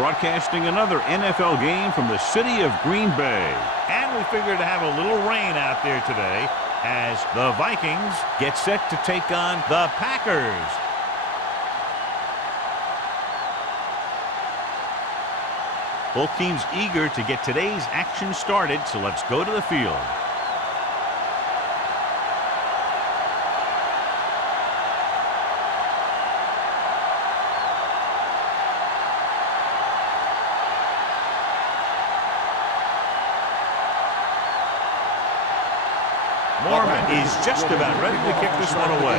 broadcasting another NFL game from the city of Green Bay. And we figured to have a little rain out there today as the Vikings get set to take on the Packers. Both teams eager to get today's action started, so let's go to the field. Mormon is just about ready to kick this one away.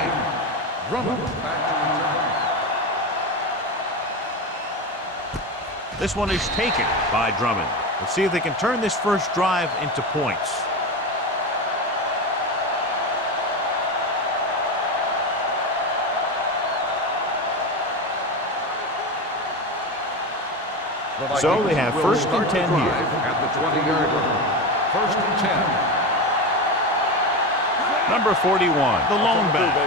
This one is taken by Drummond. Let's see if they can turn this first drive into points. So they have first and 10 here. At the 20-yard line. First and 10. Number 41, the lone back.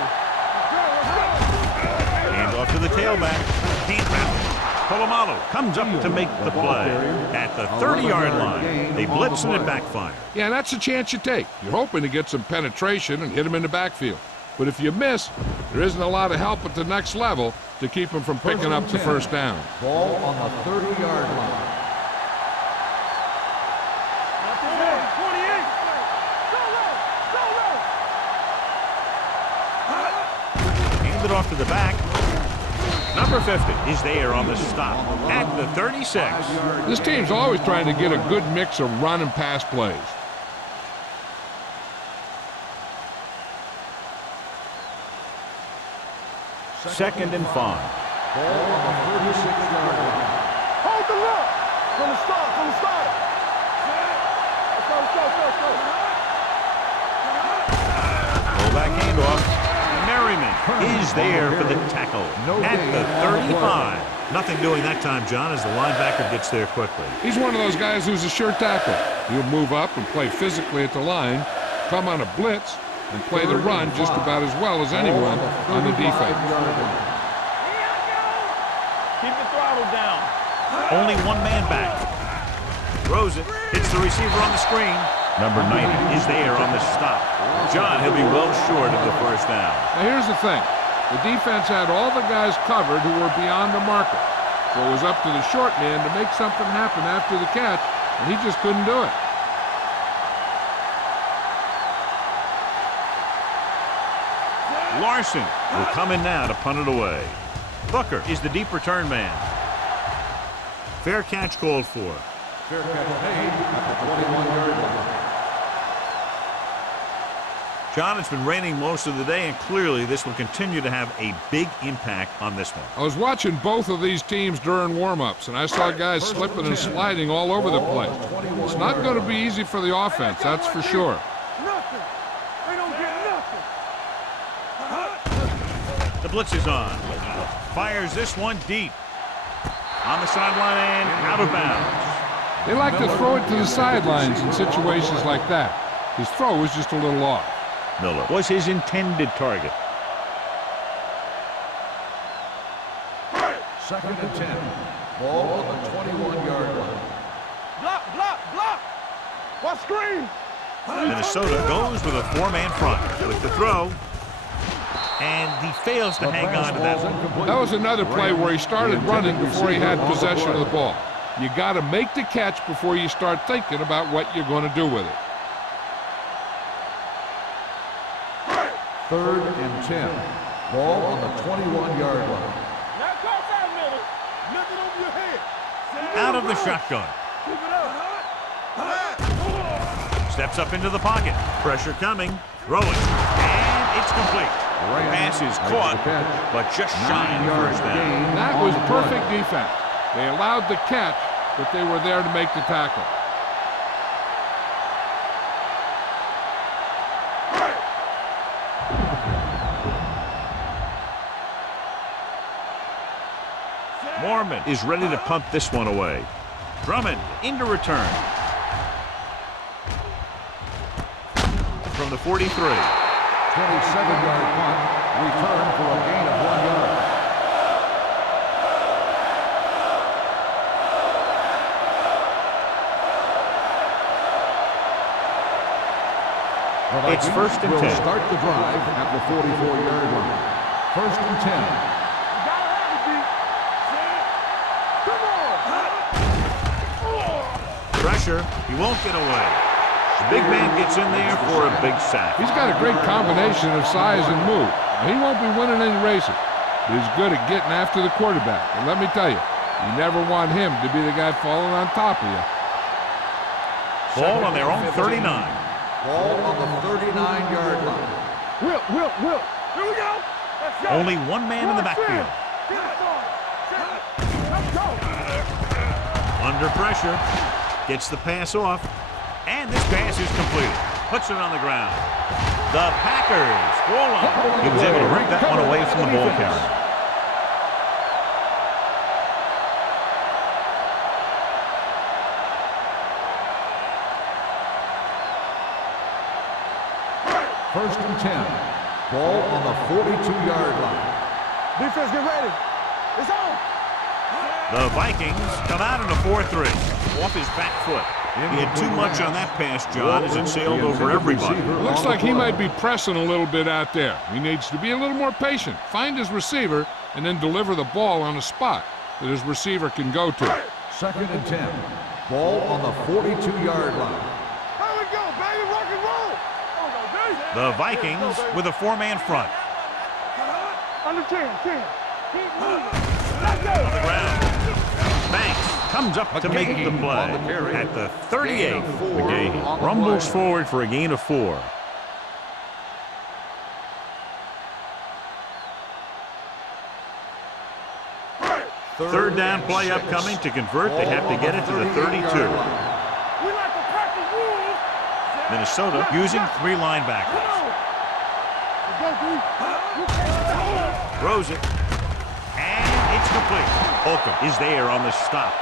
Hand off to the tailback. Deep route. Polamalu comes up to make the play. At the 30-yard line, they blitz and it backfires. Yeah, that's a chance you take. You're hoping to get some penetration and hit him in the backfield. But if you miss, there isn't a lot of help at the next level to keep him from picking up the first down. Ball on the 30-yard line. Off to the back. Number 50 is there on the stop at the 36. This team's always trying to get a good mix of run and pass plays. Second and 5. Ball on the 36-yard line. Hold the look from the start, Let's go. Pull back handoff. Merriman is there for the tackle at the 35. Nothing doing that time, John, as the linebacker gets there quickly. He's one of those guys who's a sure tackle. He'll move up and play physically at the line, come on a blitz, and play the run just about as well as anyone on the defense. Keep the throttle down. Only one man back. Throws it. Hits the receiver on the screen. Number 90 is there on the stop. John, he'll be well short of the first down. Now here's the thing. The defense had all the guys covered who were beyond the marker. So it was up to the short man to make something happen after the catch, and he just couldn't do it. Larson will come in now to punt it away. Booker is the deep return man. Fair catch called for. Fair catch made at the 21-yard line. John, it's been raining most of the day, and clearly this will continue to have a big impact on this one. I was watching both of these teams during warm-ups, and I saw guys slipping and sliding all over the place. It's not going to be easy for the offense, that's for sure. Nothing. They don't get nothing. The blitz is on. Fires this one deep. On the sideline and out of bounds. They like to throw it to the sidelines in situations like that. His throw was just a little off. Miller was his intended target. Second and 10. Ball on the 21-yard line. Block. What screen? Minnesota goes with a four-man front with the throw. And he fails to hang on to that one. That was another play where he started running before he had possession of the ball. You got to make the catch before you start thinking about what you're going to do with it. Third and 10. Ball on the 21-yard line. Now call that, Miller. Nothing over your head. Out of the shotgun. Keep it up. Steps up into the pocket. Pressure coming. Throwing. And it's complete. Pass is caught, but just shy of the first down. That was perfect defense. They allowed the catch, but they were there to make the tackle. Mormon is ready to punt this one away. Drummond into return. From the 43. 27-yard punt, return for a gain of 1 yard. It's first and will 10. start the drive at the 44-yard line. First and 10. Gotta have it, D. Come on. Pressure. He won't get away. The big man gets in there for a big sack. He's got a great combination of size and move. Now, he won't be winning any races, but he's good at getting after the quarterback. And let me tell you, you never want him to be the guy falling on top of you. Ball on their own 39. Ball on the 39-yard line. Will. Here we go. Let's go. Only one man in the backfield. Let's go. Under pressure. Gets the pass off. And this pass is completed. Puts it on the ground. The Packers score line. He was able to break that one away from the ball carrier. First and 10. Ball on the 42-yard line. Defense, get ready. It's on. The Vikings come out in a 4-3. Off his back foot. He had too much on that pass, John, as it sailed over everybody. Looks like he might be pressing a little bit out there. He needs to be a little more patient, find his receiver, and then deliver the ball on a spot that his receiver can go to. Second and 10. Ball on the 42-yard line. Here we go, baby. Rock and roll. The Vikings with a 4-man front. Under 10. Keep moving. On Let's go. the ground. Banks comes up to make the play at the 38. McGahee rumbles forward for a gain of 4. Third down play upcoming. To convert, they have to get it to the 32. We like to practice rules. Minnesota using 3 linebackers. Come on. Let's go, D. Throws it. And it's complete. Holcomb is there on the stop.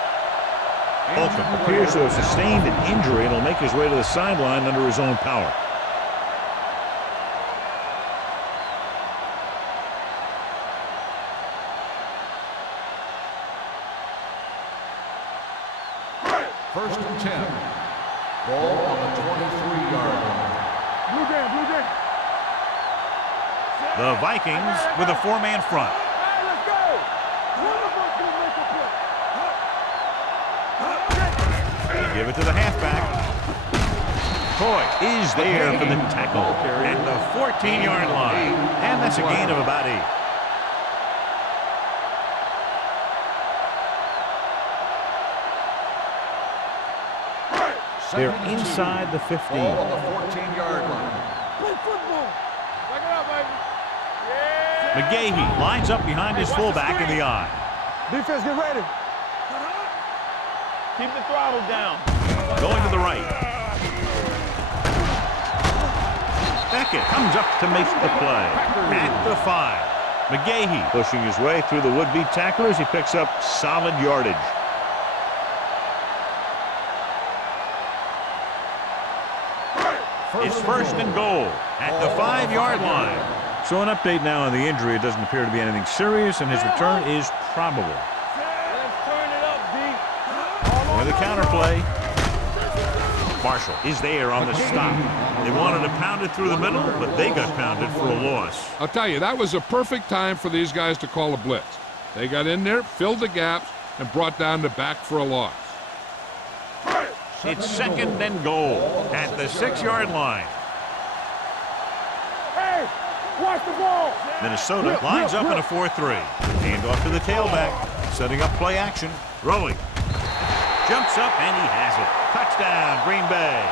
Holcomb appears to have sustained an injury and will make his way to the sideline under his own power. First and 10. Ball on the 23-yard line. Blue jam. The Vikings with a 4-man front. All right, let's go. One of us will make a play. They give it to the halfback. Coy is there for the tackle at the 14-yard line. And that's a gain of about 8. They're inside the 15. Ball on the 14-yard line. Play football. Check it out, baby. Yeah. McGahee lines up behind his fullback in the eye. Defense, get ready. Keep the throttle down. Going to the right. Beckett comes up to make the play at the 5. McGahee pushing his way through the would-be tacklers. He picks up solid yardage. It's first and goal at the 5-yard line. So an update now on the injury. It doesn't appear to be anything serious, and his return is probable. Let's turn it up, D. With a counterplay. Marshall is there on the stop. They wanted to pound it through the middle, but they got pounded for a loss. I'll tell you, that was a perfect time for these guys to call a blitz. They got in there, filled the gaps, and brought down the back for a loss. It's second and goal at the 6-yard line. Hey, watch the ball. Minnesota lines up in a 4-3. Hand off to the tailback, setting up play action. Throwing. Jumps up and he has it. Touchdown, Green Bay.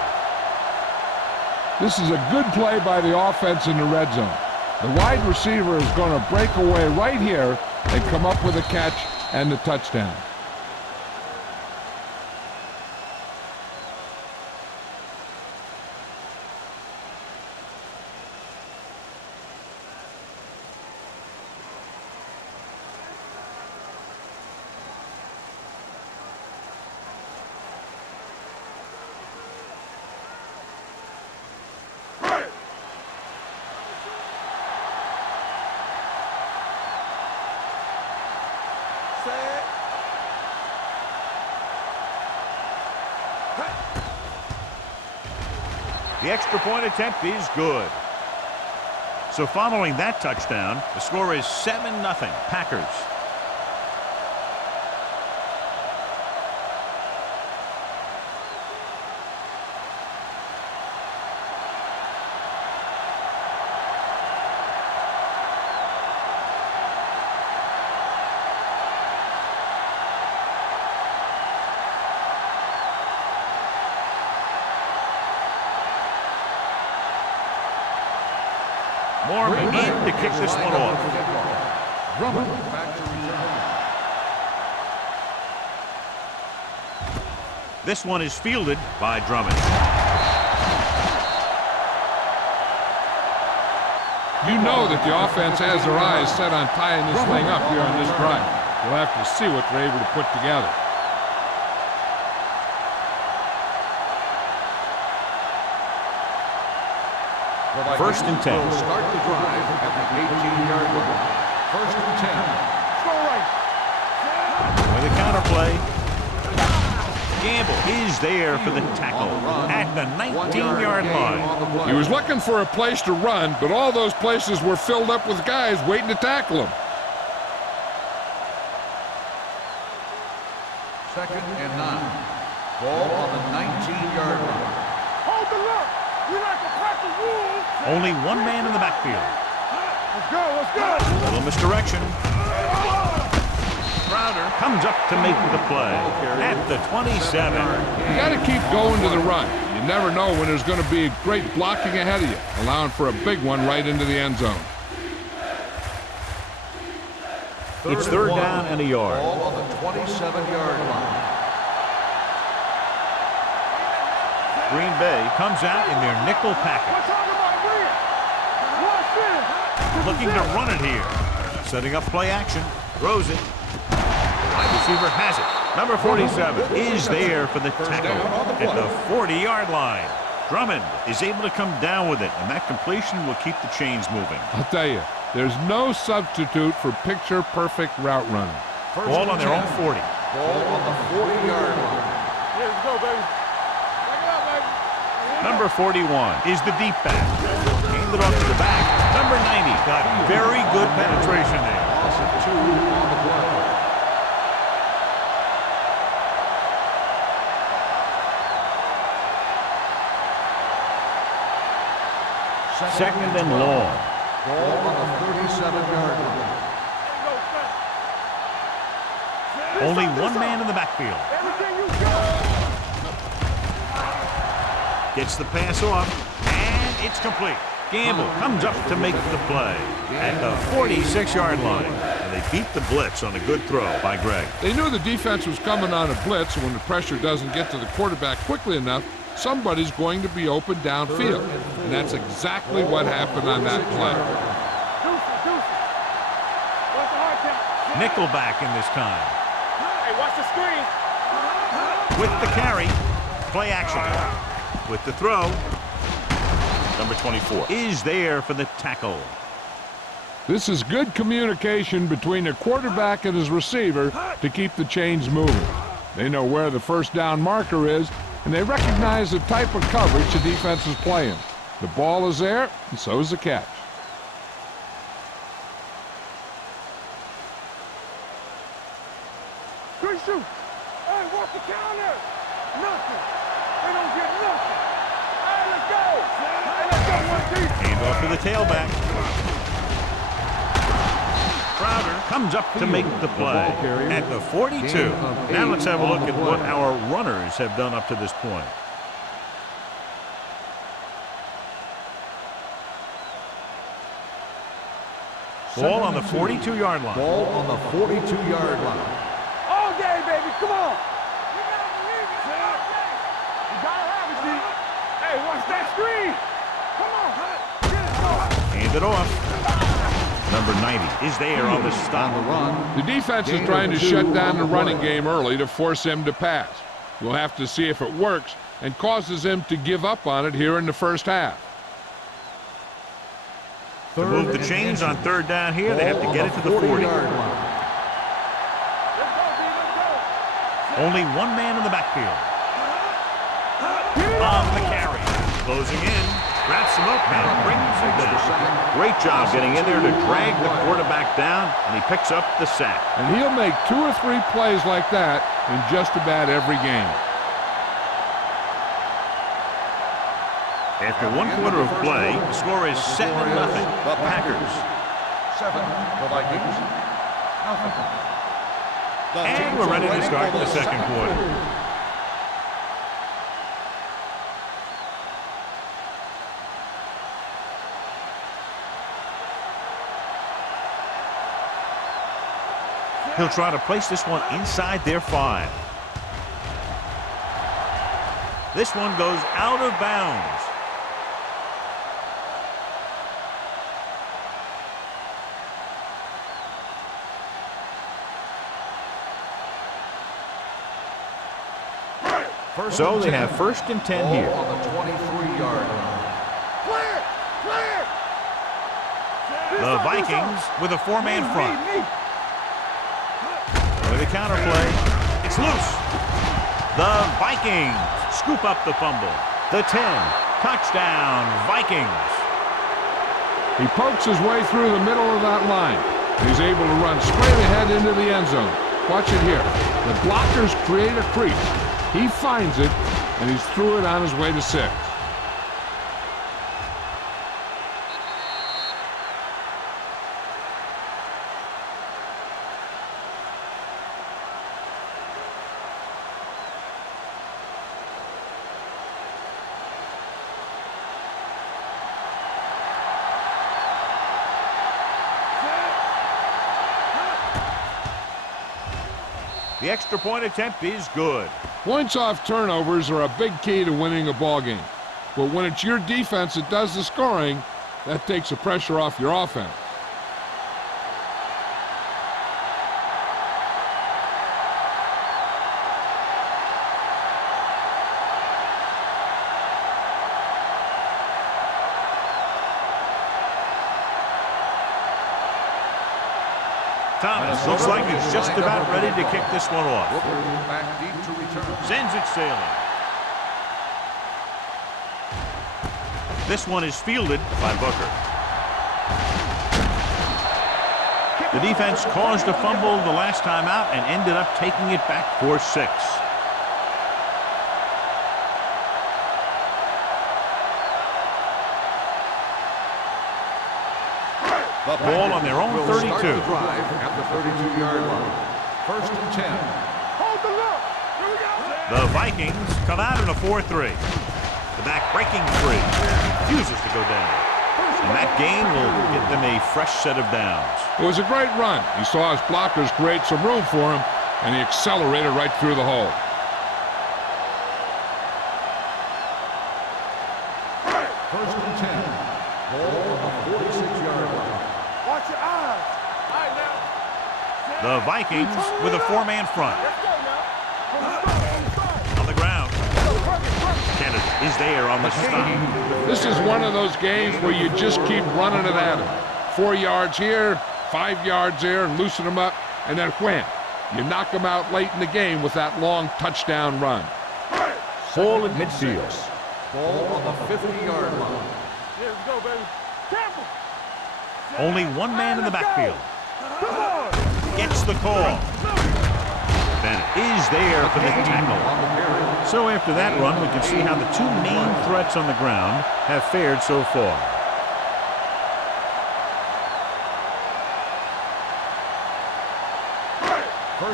This is a good play by the offense in the red zone. The wide receiver is going to break away right here and come up with a catch and the touchdown. The extra point attempt is good. So following that touchdown, the score is 7-0 Packers. Mormon in to kick this one off. Drummond back to return. This one is fielded by Drummond. You know that the offense has their eyes set on tying this thing up here on this drive. We'll have to see what they're able to put together. First and 10. Will start the drive at the 18-yard line. First and 10. Go right. With a counter play. Gamble is there for the tackle at the 19-yard line. He was looking for a place to run, but all those places were filled up with guys waiting to tackle him. Second and 9. Ball on the 19-yard line. Hold the look. We like a pack of wolves. Only one man in the backfield. Let's go. Let's go. Little misdirection. Crowder comes up to make the play at the 27. You got to keep going to the run. You never know when there's going to be great blocking ahead of you, allowing for a big one right into the end zone. It's third down and a yard. Ball on the 27-yard line. Green Bay comes out in their nickel We're package. talking about Green. Watch this. Looking to run it here. Setting up play action. Throws it. Wide receiver has it. Number 47 is there for the tackle at the 40-yard line. Drummond is able to come down with it, and that completion will keep the chains moving. I'll tell you, there's no substitute for picture-perfect route running. Ball on their own 40. Ball on the 40-yard line. Yeah, let's go, baby. Back it up, baby. Number 41 is the deep back. Handed off to the back. Number 90 got very good penetration there. Loss of 2 on the play. Second and long. Ball on the 37-yard line. Only one man in the backfield. Everything you got. Gets the pass off, and it's complete. Gamble comes up to make the play at the 46-yard line. And they beat the blitz on a good throw by Greg. They knew the defense was coming on a blitz, and when the pressure doesn't get to the quarterback quickly enough, somebody's going to be open downfield. And that's exactly what happened on that play. Deuce. What's the hard count? Nickelback in this time. Hey, watch the screen. With the carry, play action. With the throw, number 24 is there for the tackle. This is good communication between the quarterback and his receiver to keep the chains moving. They know where the first down marker is, and they recognize the type of coverage the defense is playing. The ball is there, and so is the catch. Good shoot. Hey, watch the counter. Nothing. They don't get nothing. Hey, let's go. Hey, let's go, one deep. Hand off to the tailback. Crowder comes up to make the play at the 42. Now let's have a look at what our runners have done up to this point. Ball on the 42-yard line. Ball on the 42-yard line. All day, baby. Come on. You gotta have it, G. Hey, watch that screen. Come on. Get it, boy. Hand it off. Number 90 is there on the stop. On the run. The defense is trying to shut down the running game early to force him to pass. We'll have to see if it works and causes him to give up on it here in the first half. To move the chains on third down here, they have to get it to the 40. Let's go, D. Let's go. Only one man in the backfield. On the carry. Closing in. Wraps him up and brings him down. Great job getting in there to drag the quarterback down, and he picks up the sack. And he'll make 2 or 3 plays like that in just about every game. After 1 quarter of play, the score is 7-0. The Packers. 7, the Vikings. Nothing. And we're ready to start the second quarter. He'll try to place this one inside their 5. This one goes out of bounds. So they have 1st and 10 here. On the 23-yard line. Clear! Clear! The Vikings with a 4-man front. With a counter play, it's loose. The Vikings scoop up the fumble. The 10, touchdown, Vikings. He pokes his way through the middle of that line. He's able to run straight ahead into the end zone. Watch it here. The blockers create a crease. He finds it, and he's through it on his way to 6. The extra point attempt is good. Points off turnovers are a big key to winning a ball game. But when it's your defense that does the scoring, that takes the pressure off your offense. Thomas looks like he's just about ready to kick this one off. Back deep to return. Sends it sailing. This one is fielded by Booker. The defense caused a fumble the last time out and ended up taking it back for 6. The ball on their own 32. Start the drive at the 32-yard line. 1st and 10. Hold the look! Here we go! The Vikings come out in a 4-3. The back breaking free. Refuses to go down. And that gain will get them a fresh set of downs. It was a great run. He saw his blockers create some room for him, and he accelerated right through the hole. First and 10. Ball on the 46-yard line. Watch your eyes! All right, now. The Vikings with a 4-man front. Let's go now. On the ground. Kennedy is there on the stop. This is one of those games where you just keep running it at him. 4 yards here, 5 yards there, and loosen them up, and then wham. You knock them out late in the game with that long touchdown run. Ball at midfield. Ball on the 50-yard line. Yeah, let's go, baby. Careful! Only 1 man in the backfield. Come on! Gets the call. Bennett is there for the tackle. So after that run, we can see how the 2 main threats on the ground have fared so far.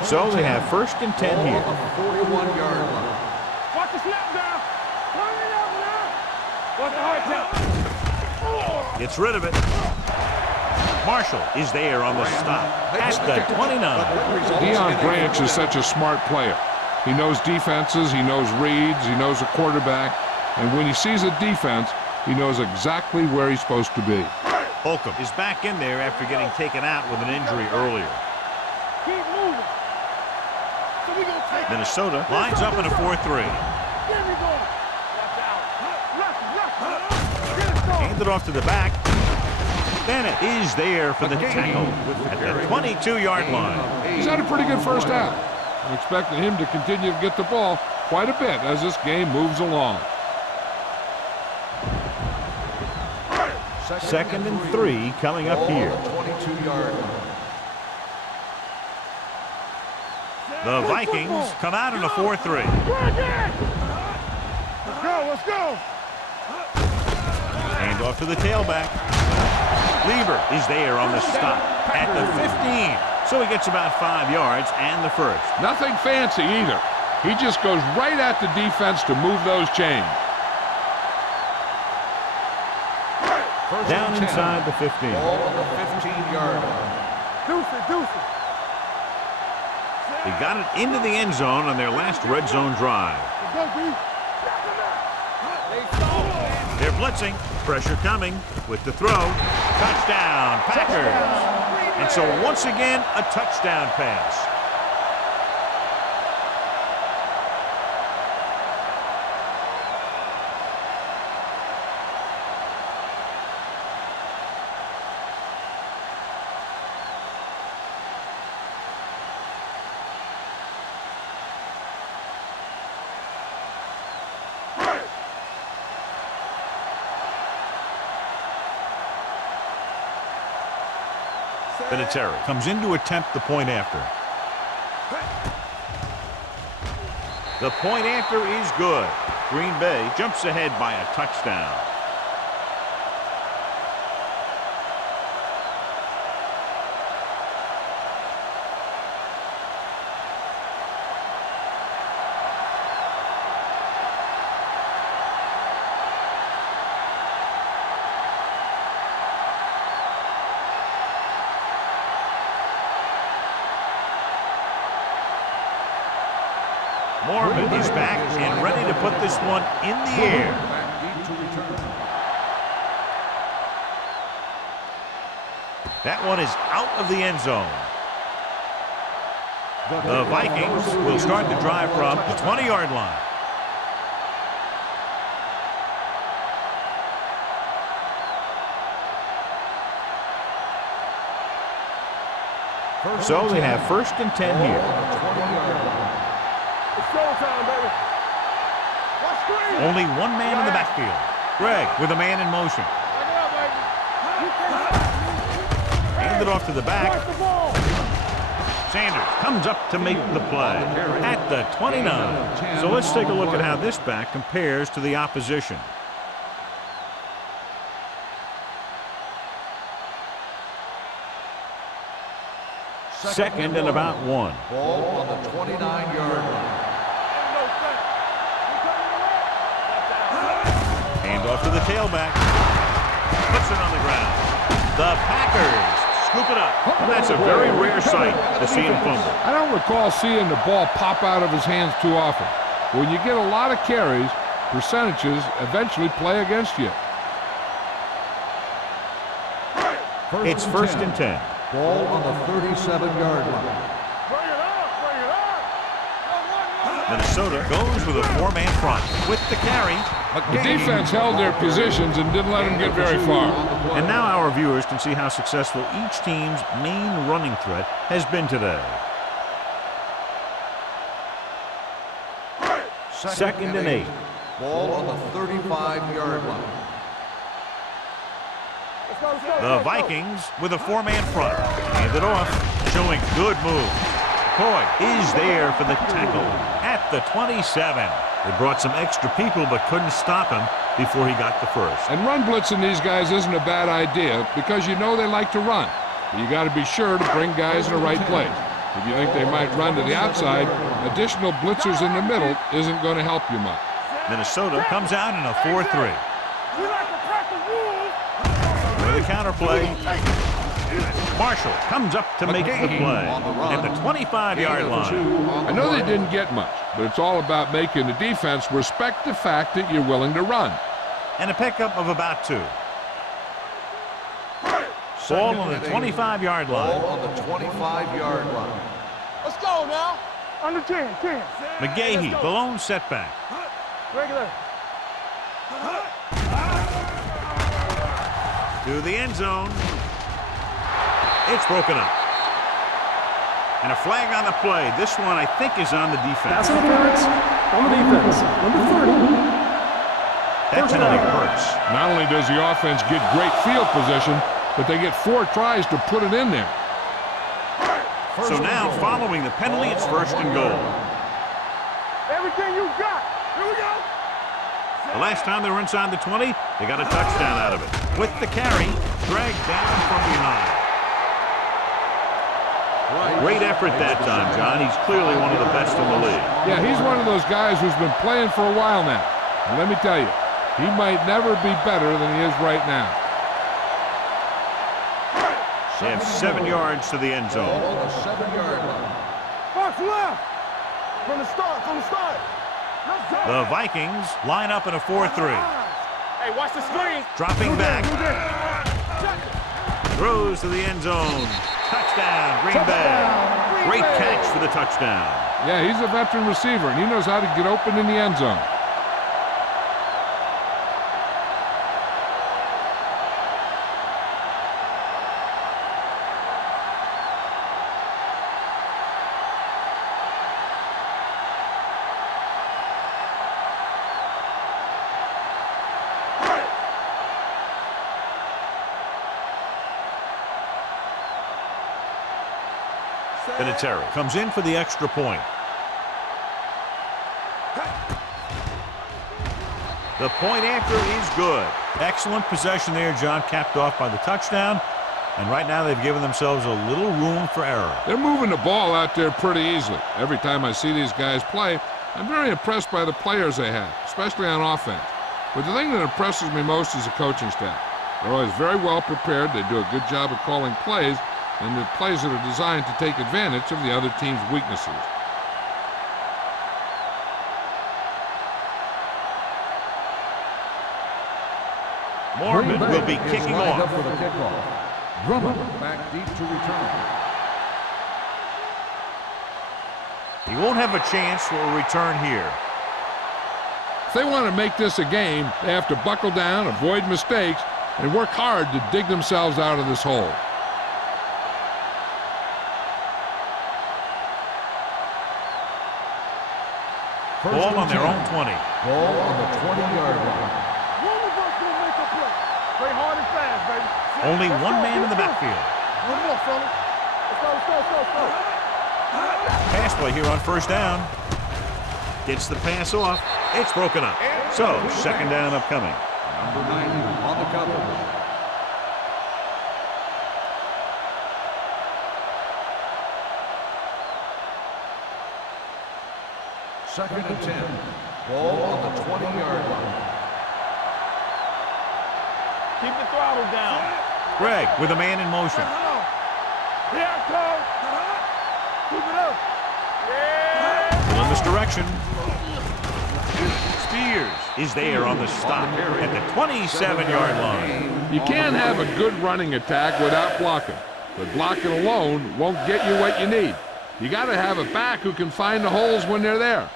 So they have 1st and 10 here. 41-yard line. Watch the snap now! Turn it up now! Watch the hard tap! Gets rid of it. Marshall is there on the stop at the 29. Deion Branch is such a smart player. He knows defenses, he knows reads, he knows a quarterback, and when he sees a defense, he knows exactly where he's supposed to be. Holcomb is back in there after getting taken out with an injury earlier. Keep moving! So we gonna take Minnesota lines up in a 4-3. There we go! Watch out! Rush! Get it started! Hand it off to the back. Bennett is there for the tackle at the 22-yard line. He's had a pretty good first half. I'm expecting him to continue to get the ball quite a bit as this game moves along. Second and 3 coming up here. 22-yard line. The Vikings come out in a 4-3. Let's go, let's go. Hand off to the tailback. Lieber is there on the stop at the 15. So he gets about 5 yards and the first. Nothing fancy either. He just goes right at the defense to move those chains. Down inside the 15. Ball on the 15-yard line. Deuce it, deuce it. They got it into the end zone on their last red zone drive. Let's go, B. They're blitzing. Pressure coming with the throw. Touchdown, Packers. And so once again, a touchdown pass. Vinatieri comes in to attempt the point after. The point after is good. Green Bay jumps ahead by a touchdown. Mormon is back and ready to put this one in the air. That one is out of the end zone. The Vikings will start the drive from the 20-yard line. So they have 1st and 10 here. It's showtime, baby. Watch screen. Only one man in the backfield. Greg with a man in motion. Back it up, baby. You can't Hand it off to the back. pass the ball. Sanders comes up to make the play at the 29. So let's take a look at how this back compares to the opposition. Second and about 1. Ball on the 29-yard line. Hand off to the tailback. Puts it on the ground. The Packers scoop it up. That's a very rare sight to see him fumble. I don't recall seeing the ball pop out of his hands too often. When you get a lot of carries, percentages eventually play against you. It's 1st and 10. Ball on the 37-yard line. Bring it up, bring it up. Minnesota goes with a 4-man front with the carry. The defense held their positions and didn't let them get very far. And now our viewers can see how successful each team's main running threat has been today. Second and 8. Ball on the 35-yard line. Let's go, let's go, The let's go. Vikings with a 4-man front. Hand it off, showing good moves. Coy is there for the tackle at the 27. They brought some extra people but couldn't stop him before he got the first. And run blitzing these guys isn't a bad idea because you know they like to run. But you got to be sure to bring guys in the right place. If you think they might run to the outside, additional blitzers in the middle isn't going to help you much. Minnesota comes out in a 4-3. We like to pack the wolves. With a counterplay, Marshall comes up to make the play at the 25-yard line. I know they didn't get much, but it's all about making the defense respect the fact that you're willing to run. And a pickup of about 2. Ball on the 25-yard line. Ball on the 25-yard line. Let's go now. Under 10, 10. McGahee, the lone setback. Regular. To the end zone. It's broken up. And a flag on the play. This one, I think, is on the defense. Pass interference on the defense. Number 30. That penalty hurts. Not only does the offense get great field position, but they get 4 tries to put it in there. So now, following the penalty, it's first and goal. Everything you got. Here we go. The last time they were inside the 20, they got a touchdown out of it. With the carry, dragged down from behind. Great effort that time, John. He's clearly one of the best in the league. Yeah, he's one of those guys who's been playing for a while now. And let me tell you, he might never be better than he is right now. They have 7 yards to the end zone. On the 7-yard line. Box left. From the start. The Vikings line up in a 4-3. Hey, watch the screen. Dropping back. Throws to the end zone. Touchdown, Green Bay. Great catch for the touchdown. Yeah, he's a veteran receiver, and he knows how to get open in the end zone. Vinatieri comes in for the extra point. The point after is good. Excellent possession there, John, capped off by the touchdown. And right now they've given themselves a little room for error. They're moving the ball out there pretty easily. Every time I see these guys play, I'm very impressed by the players they have, especially on offense. But the thing that impresses me most is the coaching staff. They're always very well prepared. They do a good job of calling plays, and the plays that are designed to take advantage of the other team's weaknesses. Mormon will be kicking off. For the kickoff. Drummond back deep to return. He won't have a chance for a return here. If they want to make this a game, they have to buckle down, avoid mistakes, and work hard to dig themselves out of this hole. Ball on their own 20. Ball on the 20-yard line. One of us will make a play. Play hard and fast, baby. Only one man in the backfield. One more, fellas. Let's go. Pass play here on first down. Gets the pass off. It's broken up. So, second down upcoming. Number 90 on the coverage. Second and 10. Ball on the 20-yard line. Keep the throttle down. Greg with a man in motion. Here I come. Keep it up. Yeah. In this direction. Spears is there on the stop at the 27-yard line. You can't have a good running attack without blocking, but blocking alone won't get you what you need. You got to have a back who can find the holes when they're there.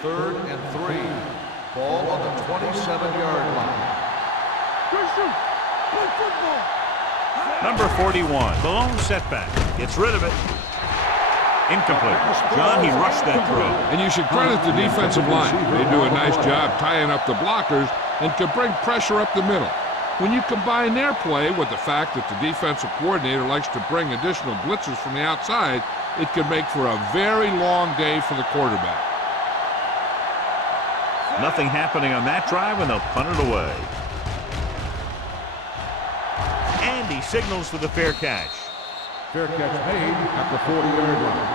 Third and 3. Ball on the 27-yard line. Good shoot. Good football. Number 41, the lone setback. Gets rid of it. Incomplete. John, he rushed that throw. And you should credit the defensive line. They do a nice job tying up the blockers and can bring pressure up the middle. When you combine their play with the fact that the defensive coordinator likes to bring additional blitzers from the outside, it can make for a very long day for the quarterback. Nothing happening on that drive, and they'll punt it away. And he signals for the fair catch. Fair catch made at the 40-yard line.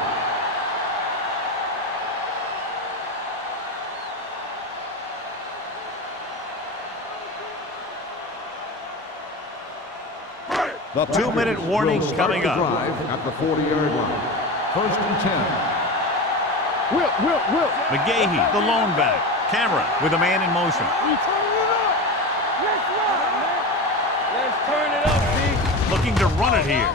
The 2-minute warning coming up. At the 40-yard line. First and 10. Will. McGahee, the lone back. Cameron with a man in motion. We turn it up. Let's turn it up, B. Looking to run it here.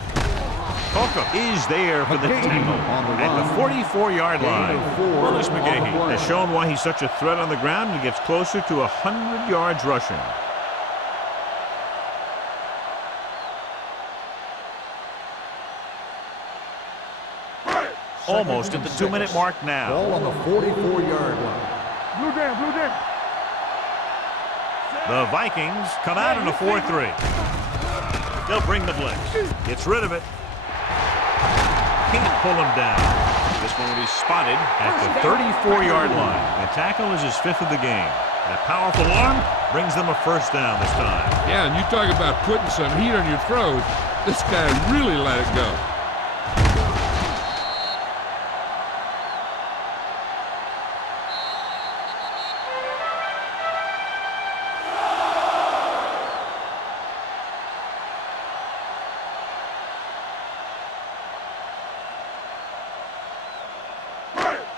Coca is there for the tackle at the 44-yard line. Willis McGahee has shown why he's such a threat on the ground and gets closer to 100 yards rushing. Almost at the 2-minute mark now. Ball on the 44-yard line. Blue down. The Vikings come out in a 4-3. They'll bring the blitz. Gets rid of it. Can't pull him down. This one will be spotted at the 34-yard line. The tackle is his 5th of the game. That powerful arm brings them a first down this time. Yeah, and you talk about putting some heat on your throws. This guy really let it go.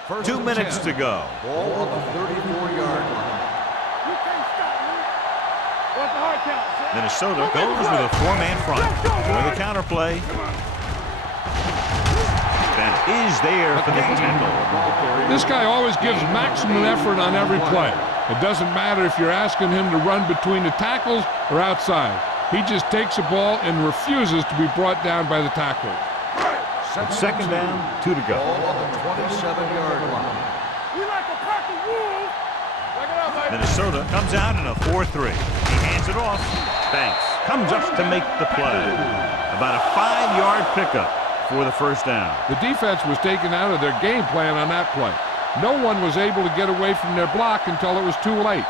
First 2 and minutes 10. to go. Ball on the 34-yard line. You can't stop me. What's the hard count, Sam? Minnesota goes with a 4-man front. Doing the counter play. That is there for the tackle. This guy always gives maximum effort on every play. It doesn't matter if you're asking him to run between the tackles or outside. He just takes the ball and refuses to be brought down by the tackler. Second down, 2 to go. Ball on the 27-yard line. We like a pack of wolves. Check it out, baby. Minnesota comes out in a 4-3. He hands it off. Banks comes up to make the play. About a 5-yard pickup for the first down. The defense was taken out of their game plan on that play. No one was able to get away from their block until it was too late.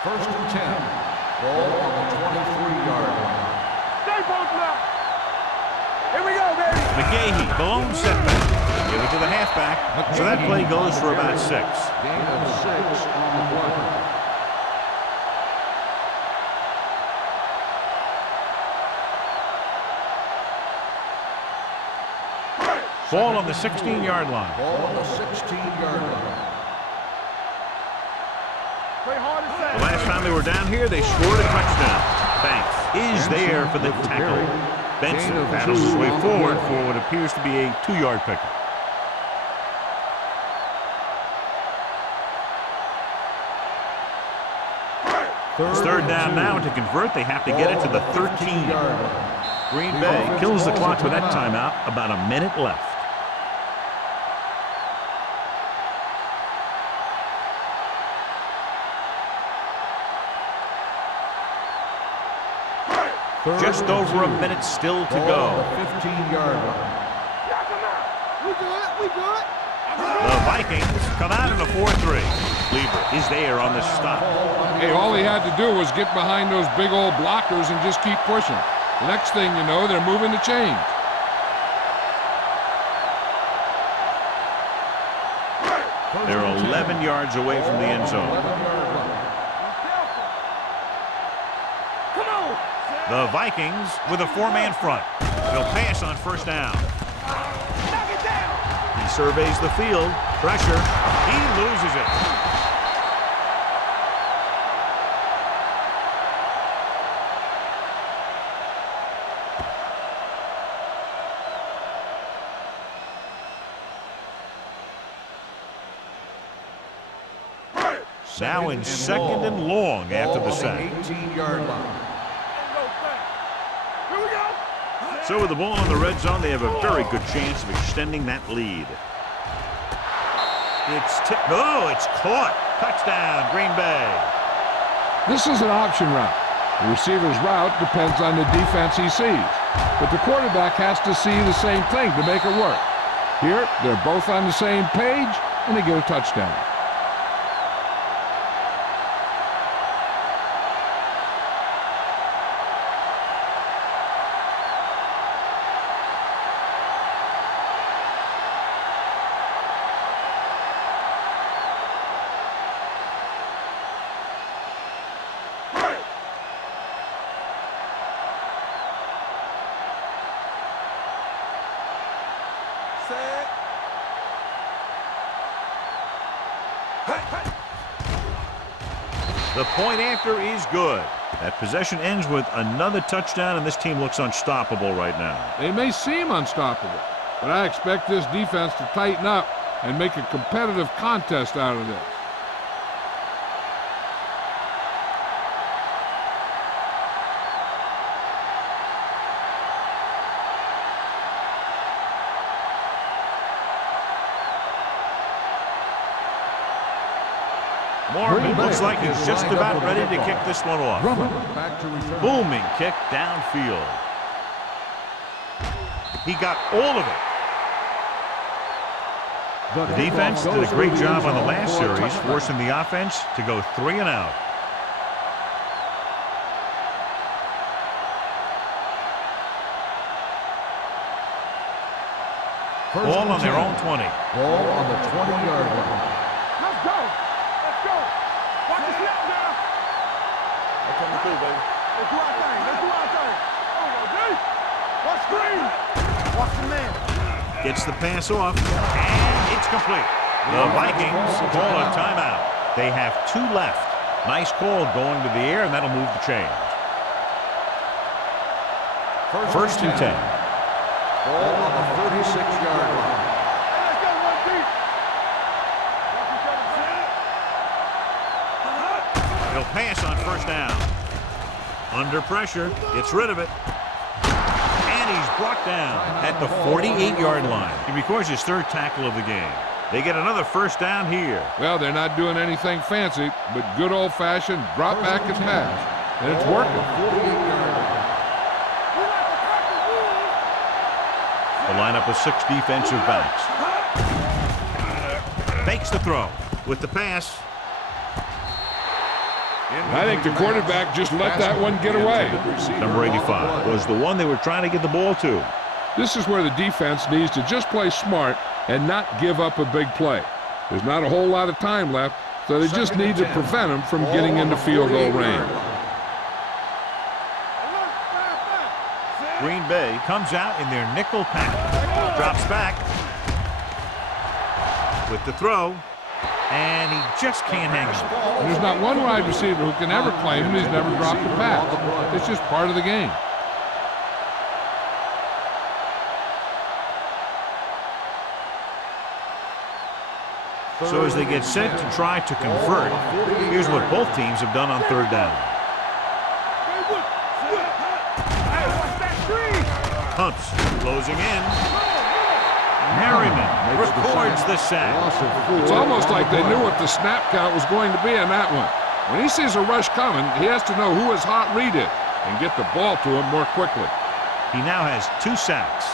First and 10. Ball on the 23-yard line. Stay posted up. Here we go, baby. McGahee, blown setback. Give it to the halfback. So that play goes for about 6. Gain of 6 on the play. Ball on the 16-yard line. Ball on the 16-yard line. Play hard and fast. The last time they were down here, they scored a touchdown. Banks is there for the tackle. Benson battles his way forward for what appears to be a 2-yard pickup. It's third down now. To convert, they have to get it to the 13. Green Bay kills the clock with that timeout. About a minute left. Just over a minute still to go. 15-yard line. Yeah, come on. We good. We good. The Vikings come out in a 4-3. Lieber is there on the stop. Hey, all he had to do was get behind those big old blockers and just keep pushing. The next thing you know, they're moving the chains. They're 11 yards away from the end zone. 11-yard line. Come on. The Vikings with a 4-man front. They'll pass on first down. Knock it down. He surveys the field. Pressure. He loses it. Now in second and long after the sack. 18-yard line. Here we go. So with the ball in the red zone, they have a very good chance of extending that lead. It's tipped. Oh, it's caught. Touchdown, Green Bay. This is an option route. The receiver's route depends on the defense he sees. But the quarterback has to see the same thing to make it work. Here, they're both on the same page, and they get a touchdown. The point after is good. That possession ends with another touchdown, and this team looks unstoppable right now. They may seem unstoppable, but I expect this defense to tighten up and make a competitive contest out of this. Mormon looks like he's just about ready to kick this one off. Back to return. Booming kick downfield. He got all of it. The defense did a great job on the last series, forcing the offense to go 3 and out. Ball on their own 20. Ball on the 20-yard line. Let's go. Let's go. Watch the snap now. That's what we do, baby. Let's do our thing. Let's do our thing. Oh, D. Watch screen. Watch the man. Gets the pass off, and it's complete. The Vikings call a timeout. They have 2 left. Nice call going to the air, and that'll move the chains. First and 10. Ball on the 36-yard line. Hey, let's go, 1 deep. Watch each other. He'll pass on first down. Under pressure, gets rid of it. And he's brought down at the 48-yard line. He records his 3rd tackle of the game. They get another first down here. Well, they're not doing anything fancy, but good old-fashioned drop back and pass. And it's working. 48-yard line. The lineup of 6 defensive backs. Fakes the throw with the pass. I think the quarterback just let that one get away. Number 85 was the one they were trying to get the ball to. This is where the defense needs to just play smart and not give up a big play. There's not a whole lot of time left, so they just need to prevent them from getting into field goal range. Green Bay comes out in their nickel pack. Drops back with the throw, and he just can't hang on. There's not one wide receiver who can ever claim he's never dropped a pass. It's just part of the game. So as they get set to try to convert, here's what both teams have done on 3rd down. Hunts closing in. Merriman records the sack. It's almost like they knew what the snap count was going to be on that one. When he sees a rush coming, he has to know who his hot read is and get the ball to him more quickly. He now has 2 sacks.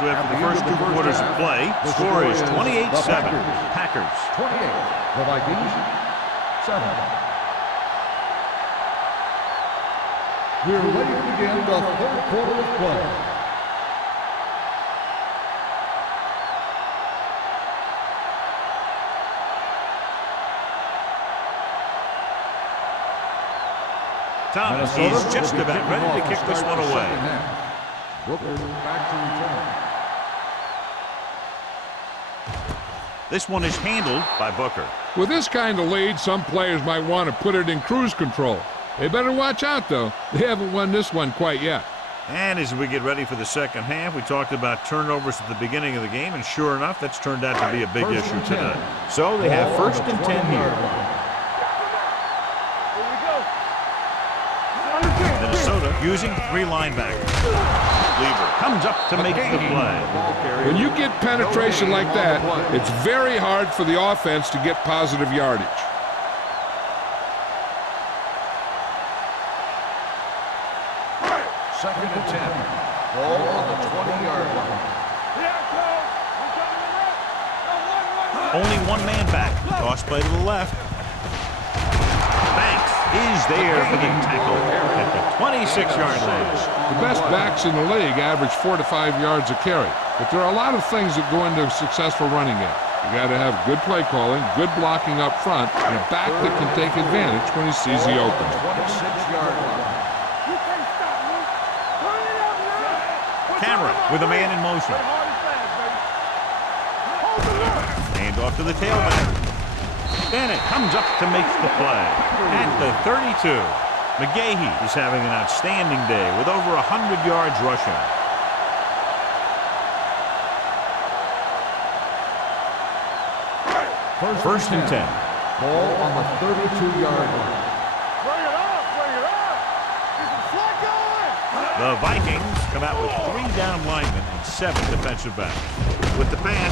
So after the first 2 quarters of play, the score is 28-7. Packers. 28. The Vikings, 7. We're ready to begin the 3rd quarter of play. Thomas is just about ready to kick this one away. Booker back to return. This one is handled by Booker. With this kind of lead, some players might want to put it in cruise control. They better watch out, though. They haven't won this one quite yet. And as we get ready for the second half, we talked about turnovers at the beginning of the game, and sure enough, that's turned out to be a big issue tonight. So they have 1st and 10 here. Minnesota using 3 linebackers. Lieber comes up to make the play. When you get penetration like that, it's very hard for the offense to get positive yardage. Second and 10. Ball on the 20-yard line. Only 1 man back. Toss play to the left. Banks is there for the tackle at the 26-yard line. The best backs in the league average 4 to 5 yards a carry. But there are a lot of things that go into a successful running game. You got to have good play calling, good blocking up front, and a back that can take advantage when he sees the opening. 26-yard line. Camera with a man in motion. Hand off to the tailback. Bennett comes up to make the play at the 32. McGahee is having an outstanding day with over 100 yards rushing. First and 10. Ball on the 32-yard line. Bring it up, bring it up. Get some slack going. The Vikings come out with 3 down linemen and 7 defensive backs. With the pass,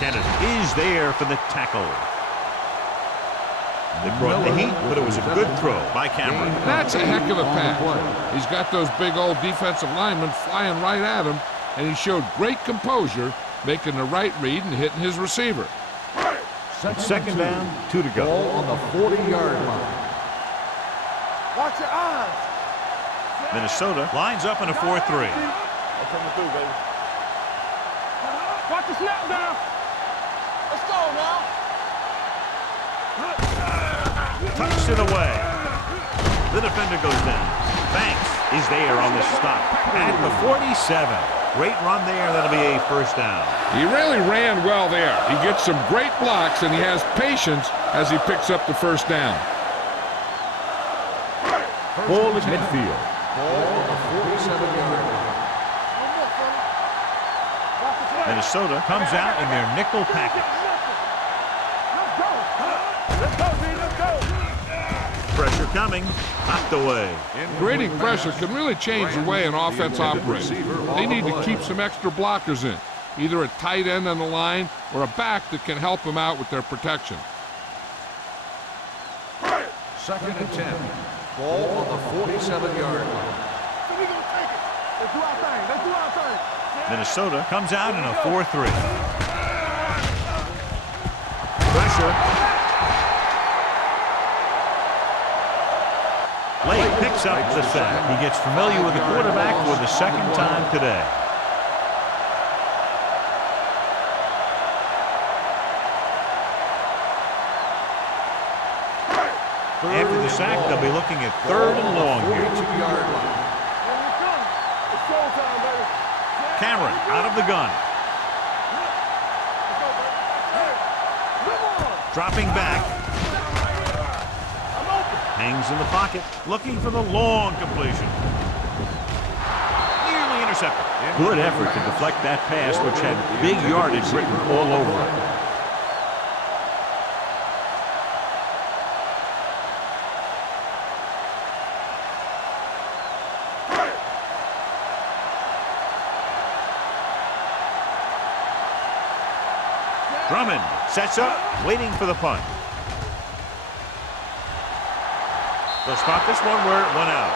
Canada is there for the tackle. They brought the heat, but it was a good throw by Cameron. That's a heck of a pass. He's got those big old defensive linemen flying right at him, and he showed great composure, making the right read and hitting his receiver. Second down, 2 to go. Ball on the 40-yard line. Watch your eyes. Minnesota lines up in a 4-3. I'm coming through, baby. Watch the snap down. Let's go now. Tucks it away. The defender goes down. Banks is there on the stop at the 47. Great run there. That'll be a first down. He really ran well there. He gets some great blocks, and he has patience as he picks up the first down. Ball at midfield. Ball on the 47-yard line. Minnesota comes out in their nickel package. Let's go. Let's go, D. Let's go. Pressure coming. Knocked away. Creating pressure can really change the way an offense operates. They need to keep some extra blockers in, either a tight end on the line or a back that can help them out with their protection. Second and 10. Ball on the 47-yard line. We gonna take it. Let's do our thing. Let's do our thing. Minnesota comes out in a 4-3. Pressure. Lake picks up the sack. He gets familiar with the quarterback for the second time today. After the sack, they'll be looking at 3rd and long here. 42-yard line. Here we come. It's showtime, baby. Cameron out of the gun. Let's go, baby. Come on. Dropping back. I'm open. Hangs in the pocket, looking for the long completion. Nearly intercepted. Good effort to deflect that pass, which had big yardage written all over it. Drummond sets up, waiting for the punt. They'll spot this one where it went out.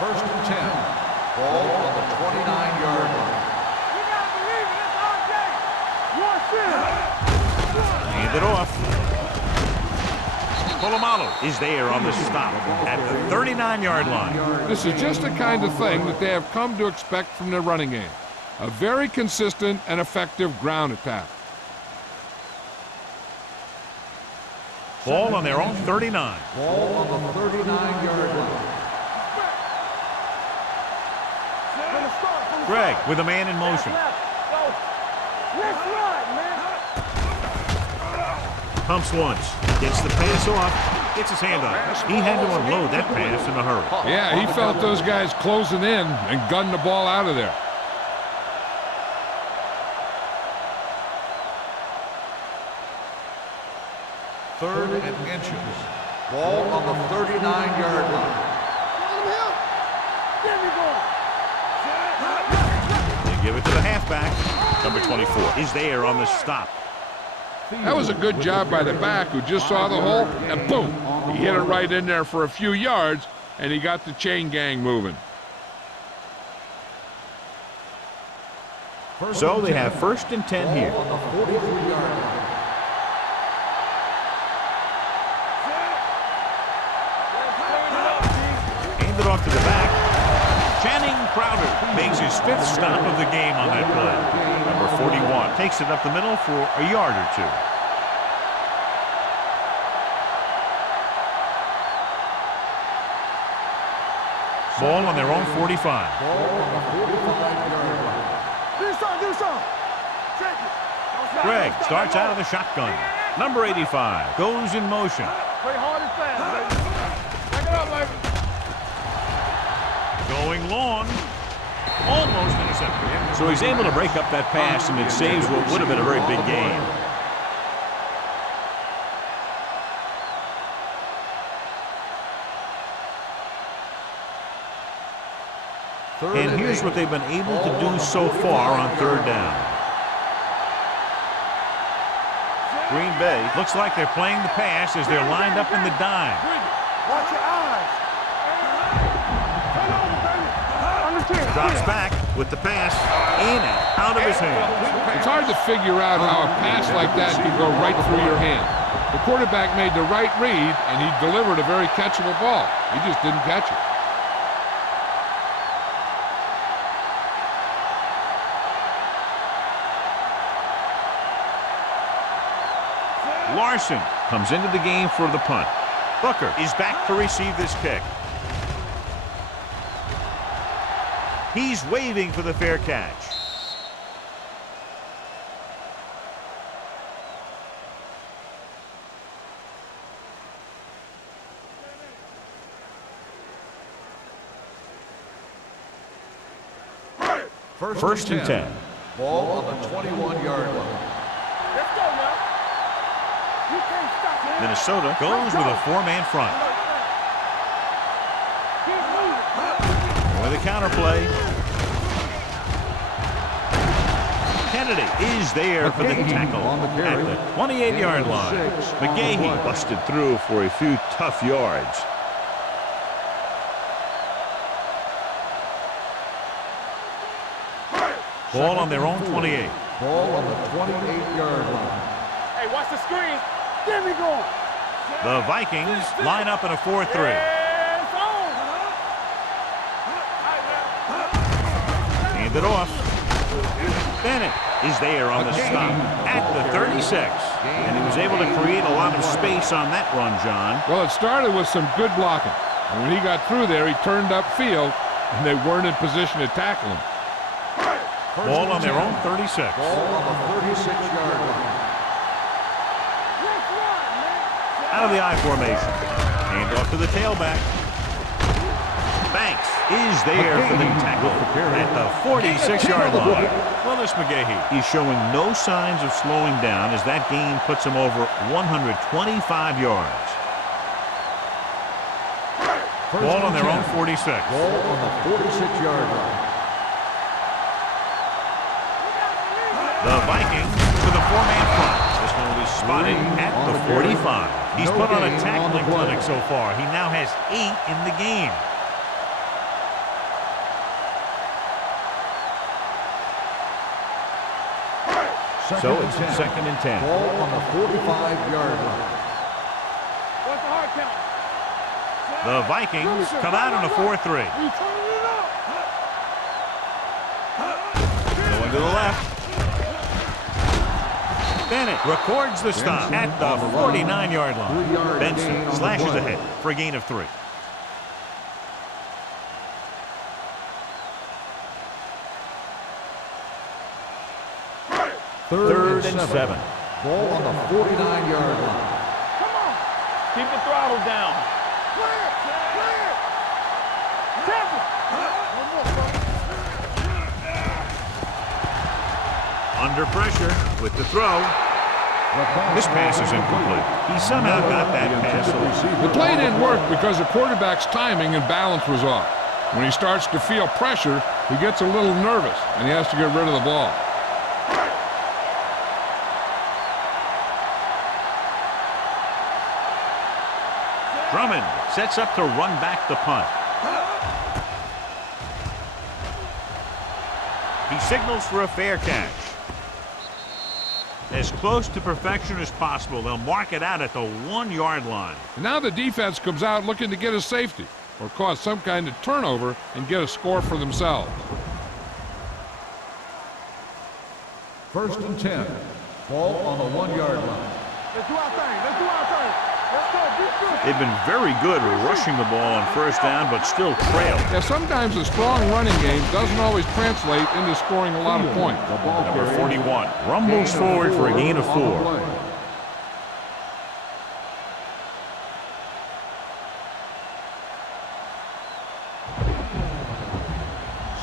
First and 10. Ball on the 29-yard line. You gotta believe it. It's our day. Hand it off. Polamalu is there on the stop at the 39-yard line. This is just the kind of thing that they have come to expect from their running game. A very consistent and effective ground attack. Ball on their own 39. Ball on the 39-yard line. Greg with a man in motion. Let's run, man. Pumps once. Gets the pass off. Gets his hand up. He had to unload that pass in a hurry. Yeah, he felt those guys closing in and gunned the ball out of there. Third and inches. Ball on the 39-yard line. They give it to the halfback. Number 24 is there on the stop. That was a good job by the back who just saw the hole, and boom, he hit it right in there for a few yards, and he got the chain gang moving. So they have first and 10 here. On the 43-yard line. Hand it off to the back. Channing Crowder makes his 5th stop of the game on that play. Number 41 takes it up the middle for a yard or two. Ball on their own 45. Ball on the 45-yard line. Do something, do something. Check it. Greg starts out of the shotgun. Number 85 goes in motion. Play hard and fast, baby. Back it up, baby. Going long. Almost intercepted. So he's able to break up that pass, and it saves what would have been a very big game. And here's what they've been able to do so far on third down. Green Bay looks like they're playing the pass as they're lined up in the dime. Watch your eyes. Turn over, baby. Drops back with the pass in and out of his hand. It's hard to figure out how a pass like that could go right through your hand. The quarterback made the right read, and he delivered a very catchable ball. He just didn't catch it. Larson comes into the game for the punt. Booker is back to receive this kick. He's waving for the fair catch. First and 10. Ball on the 21-yard line. Let's go, man. You can't stop me. Minnesota goes with a four-man front. Keep moving. With a counter play. Kennedy is there for the tackle at the 28-yard line. McGahee busted through for a few tough yards. Ball on their own 28. Ball on the 28-yard line. Hey, watch the screen. Get me going. The Vikings line up in a 4-3. It's on. Hand it off. Bennett is there on the stop at the 36. And he was able to create a lot of space on that run, John. Well, it started with some good blocking. And when he got through there, he turned upfield, and they weren't in position to tackle him. Ball on their own 36. Ball on the 36-yard line. Out of the I formation. Hand off to the tailback. Banks is there for the tackle at the 46-yard line. Well, this McGahee, he's showing no signs of slowing down as that gain puts him over 125 yards. Ball on their own 46. Ball on the 46-yard line. The Vikings with a four-man front. This one will be spotted at the 45. He's put on a tackling clinic so far. He now has 8 in the game. So it's second and 10. Ball on the 45-yard line. What's the hard count? The Vikings come out on a 4-3. You turning it up. Going to the left. Bennett records the stop at the 49-yard line. Benson slashes ahead for a gain of 3. Third and 7. Ball on the 49-yard line. Come on. Keep the throttle down. Clear. Clear. Tackle. One more, bro. Under pressure with the throw. This pass is incomplete. He somehow got that pass off. The play didn't work because the quarterback's timing and balance was off. When he starts to feel pressure, he gets a little nervous, and he has to get rid of the ball. Drummond sets up to run back the punt. He signals for a fair catch. As close to perfection as possible. They'll mark it out at the 1-yard line. And now the defense comes out looking to get a safety or cause some kind of turnover and get a score for themselves. First and 10. Ball on the 1-yard line. Let's do our thing. Let's do our thing. Let's go. Be good. They've been very good rushing the ball on first down, but still trail. Yeah, sometimes a strong running game doesn't always translate into scoring a lot of points. Number 41 rumbles forward for a gain of 4.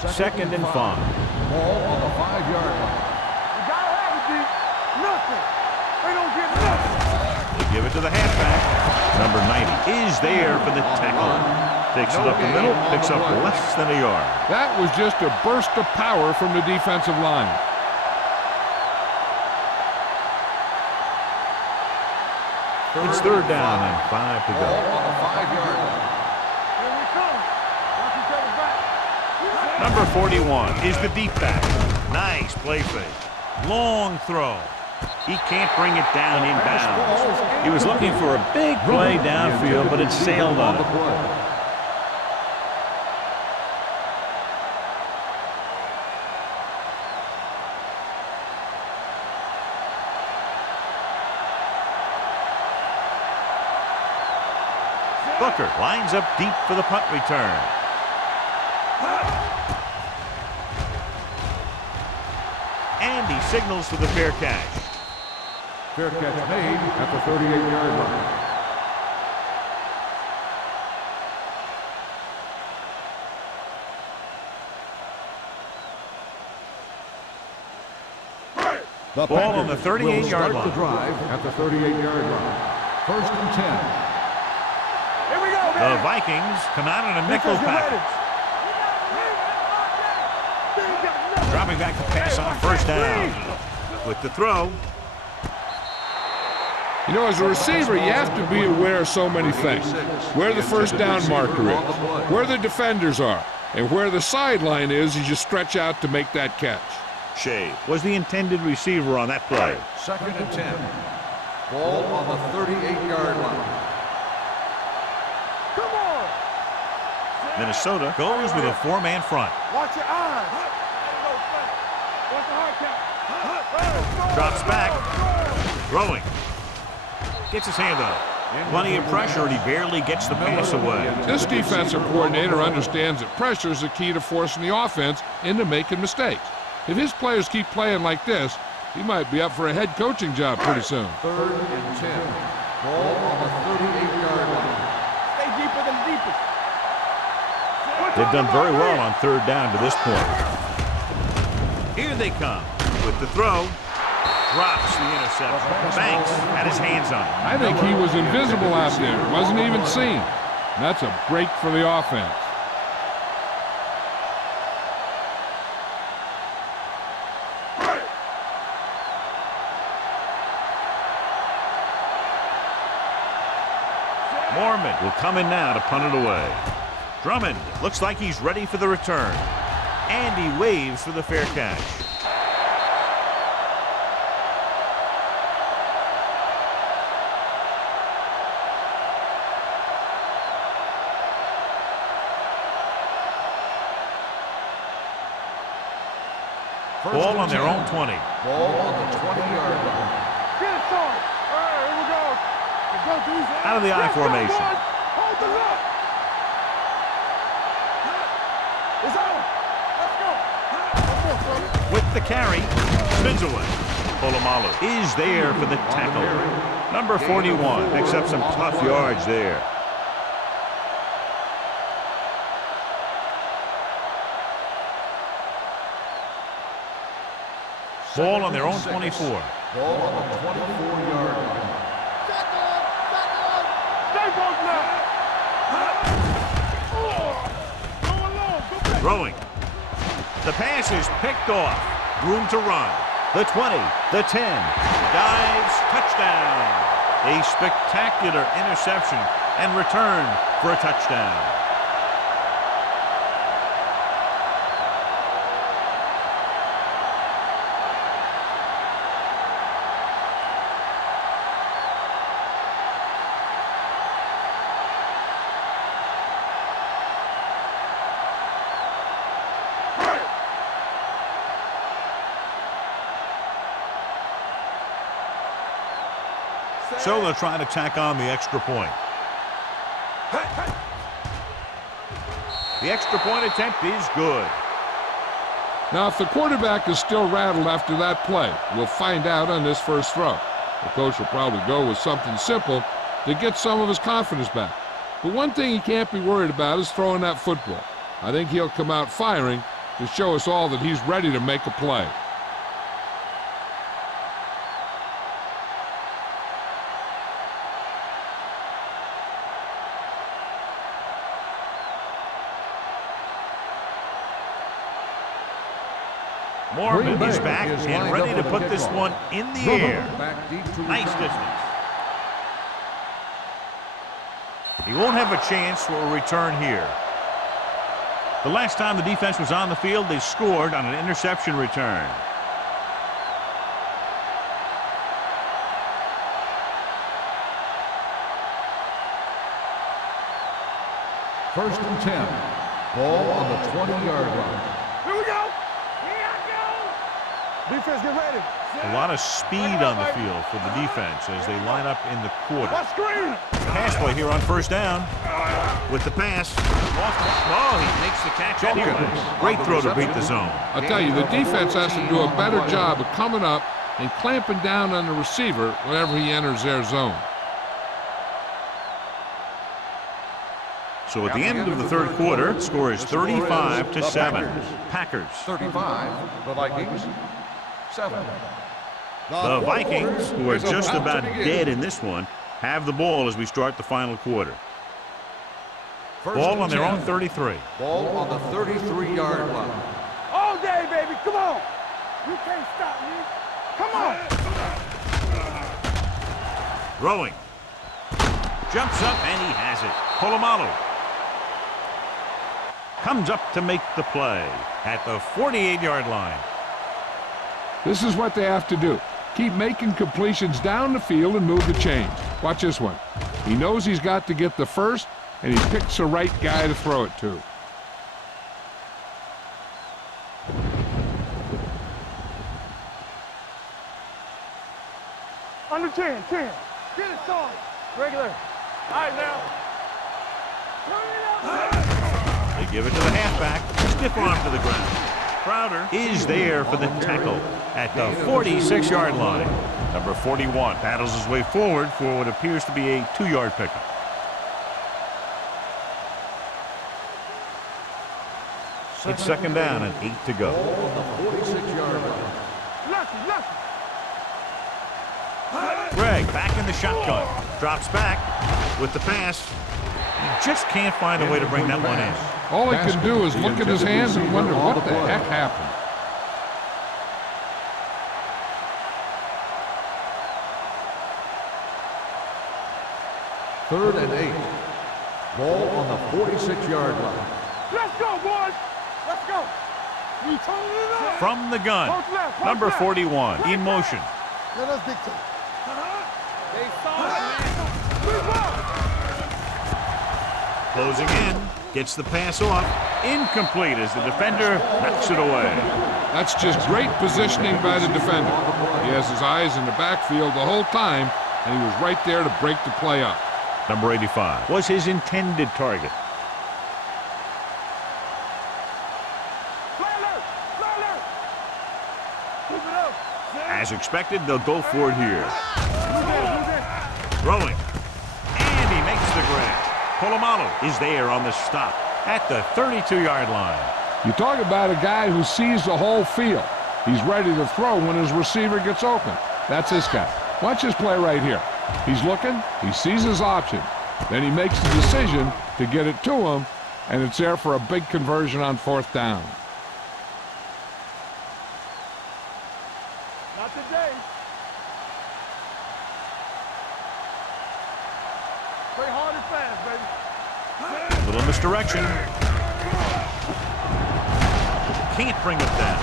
Second and 5. Ball on the 5-yard line. You gotta have it, D. Nothing. They don't get nothing. They give it to the halfback. Number 90 is there for the tackle. Takes it up the middle, picks up less than a yard. That was just a burst of power from the defensive line. It's third down and 5 to go. Ball on the 5-yard line. Here we come. Watch each other back. Number 41 is the deep back. Nice play fake. Long throw. He can't bring it down inbounds. He was looking for a big play downfield, but it sailed on him. Booker lines up deep for the punt return. And he signals for the fair catch. Fair catch made at the 38-yard line. The Ball on the Packers 38-yard will line. start the drive at the 38-yard line. First and 10. Here we go, The baby. Vikings come out in a nickel Defense, get ready. package. Dropping back to pass on first down. With the throw. You know, as a receiver, you have to be aware of so many things. Where the first down marker is, where the defenders are, and where the sideline is as you stretch out to make that catch. Shea was the intended receiver on that play. Second and 10. Ball on the 38-yard line. Come on. Minnesota goes with a 4-man front. Watch your eyes. Watch the hard count. Drops back. Throwing. Gets his hand up. Plenty of pressure, and he barely gets the pass away. This defensive coordinator understands that pressure is the key to forcing the offense into making mistakes. If his players keep playing like this, he might be up for a head coaching job pretty soon. Third and 10. Ball on the 38-yard line. Stay deeper than the deepest. They've done very well on third down to this point. Here they come with the throw. Drops the interception. Banks had his hands on it. I think he was invisible out there. Wasn't even seen. And that's a break for the offense. Mormon will come in now to punt it away. Drummond looks like he's ready for the return. And he waves for the fair catch. Ball on their own 20. Ball on the 20-yard line. Get it, son. All right, here we go. Let's go, dudes. Out of the I formation. Hold the look. It's on. Let's go. One more, brother. With the carry, spins away. Polamalu is there for the tackle. Number 41 picks up some tough yards there. Ball on their own 24. Ball on the 24-yard line. Stay both now. Throwing. The pass is picked off. Room to run. The 20, the 10. Dives, touchdown. A spectacular interception and return for a touchdown. So they'll try to tack on the extra point. The extra point attempt is good. Now, if the quarterback is still rattled after that play, we'll find out on this first throw. The coach will probably go with something simple to get some of his confidence back. But one thing he can't be worried about is throwing that football. I think he'll come out firing to show us all that he's ready to make a play. Mormon is back and ready to put this one in the air. Nice distance. He won't have a chance for a return here. The last time the defense was on the field, they scored on an interception return. First and 10. Ball on the 20-yard line. Here we go. Defense, get ready. A lot of speed on the field for the defense as they line up in the quarter. What screen? Pass play here on first down. With the pass. Oh, he makes the catch anyway. Great throw to beat the zone. I'll tell you, the defense has to do a better job of coming up and clamping down on the receiver whenever he enters their zone. So at the end of the third quarter, the score is 35-7. Packers. 35, the Vikings. 7. The Vikings, who are just about dead in this one, have the ball as we start the final quarter. Ball on their own 33. Ball on the 33-yard line. All day, baby. Come on. You can't stop me. Come on. Throwing. Jumps up and he has it. Polamalu comes up to make the play at the 48-yard line. This is what they have to do. Keep making completions down the field and move the chains. Watch this one. He knows he's got to get the first, and he picks the right guy to throw it to. Under 10. Get it started. Regular. All right, now. Turn it up. They give it to the halfback. Stiff arm to the ground. Crowder is there for the tackle at the 46-yard line. Number 41 paddles his way forward for what appears to be a 2-yard pickup. It's second down and 8 to go. Greg back in the shotgun. Drops back with the pass. He just can't find a way to bring that one in. All he can do is look at his hands and wonder what the heck happened. Third and 8. Ball on the 46-yard line. Let's go, boys. Let's go. We told it up. From the gun, Post left, number left. 41 in motion. Let us dictate. They saw it, man. Closing in, gets the pass off. Incomplete as the defender knocks it away. That's just great positioning by the defender. He has his eyes in the backfield the whole time, and he was right there to break the play up. Number 85 was his intended target. As expected, they'll go for it here. Throwing. And he makes the grab. Polamalu is there on the stop at the 32-yard line. You talk about a guy who sees the whole field. He's ready to throw when his receiver gets open. That's this guy. Watch this play right here. He's looking, he sees his option. Then he makes the decision to get it to him, and it's there for a big conversion on fourth down. Not today. Play hard and fast, baby. Little misdirection. Can't bring it down.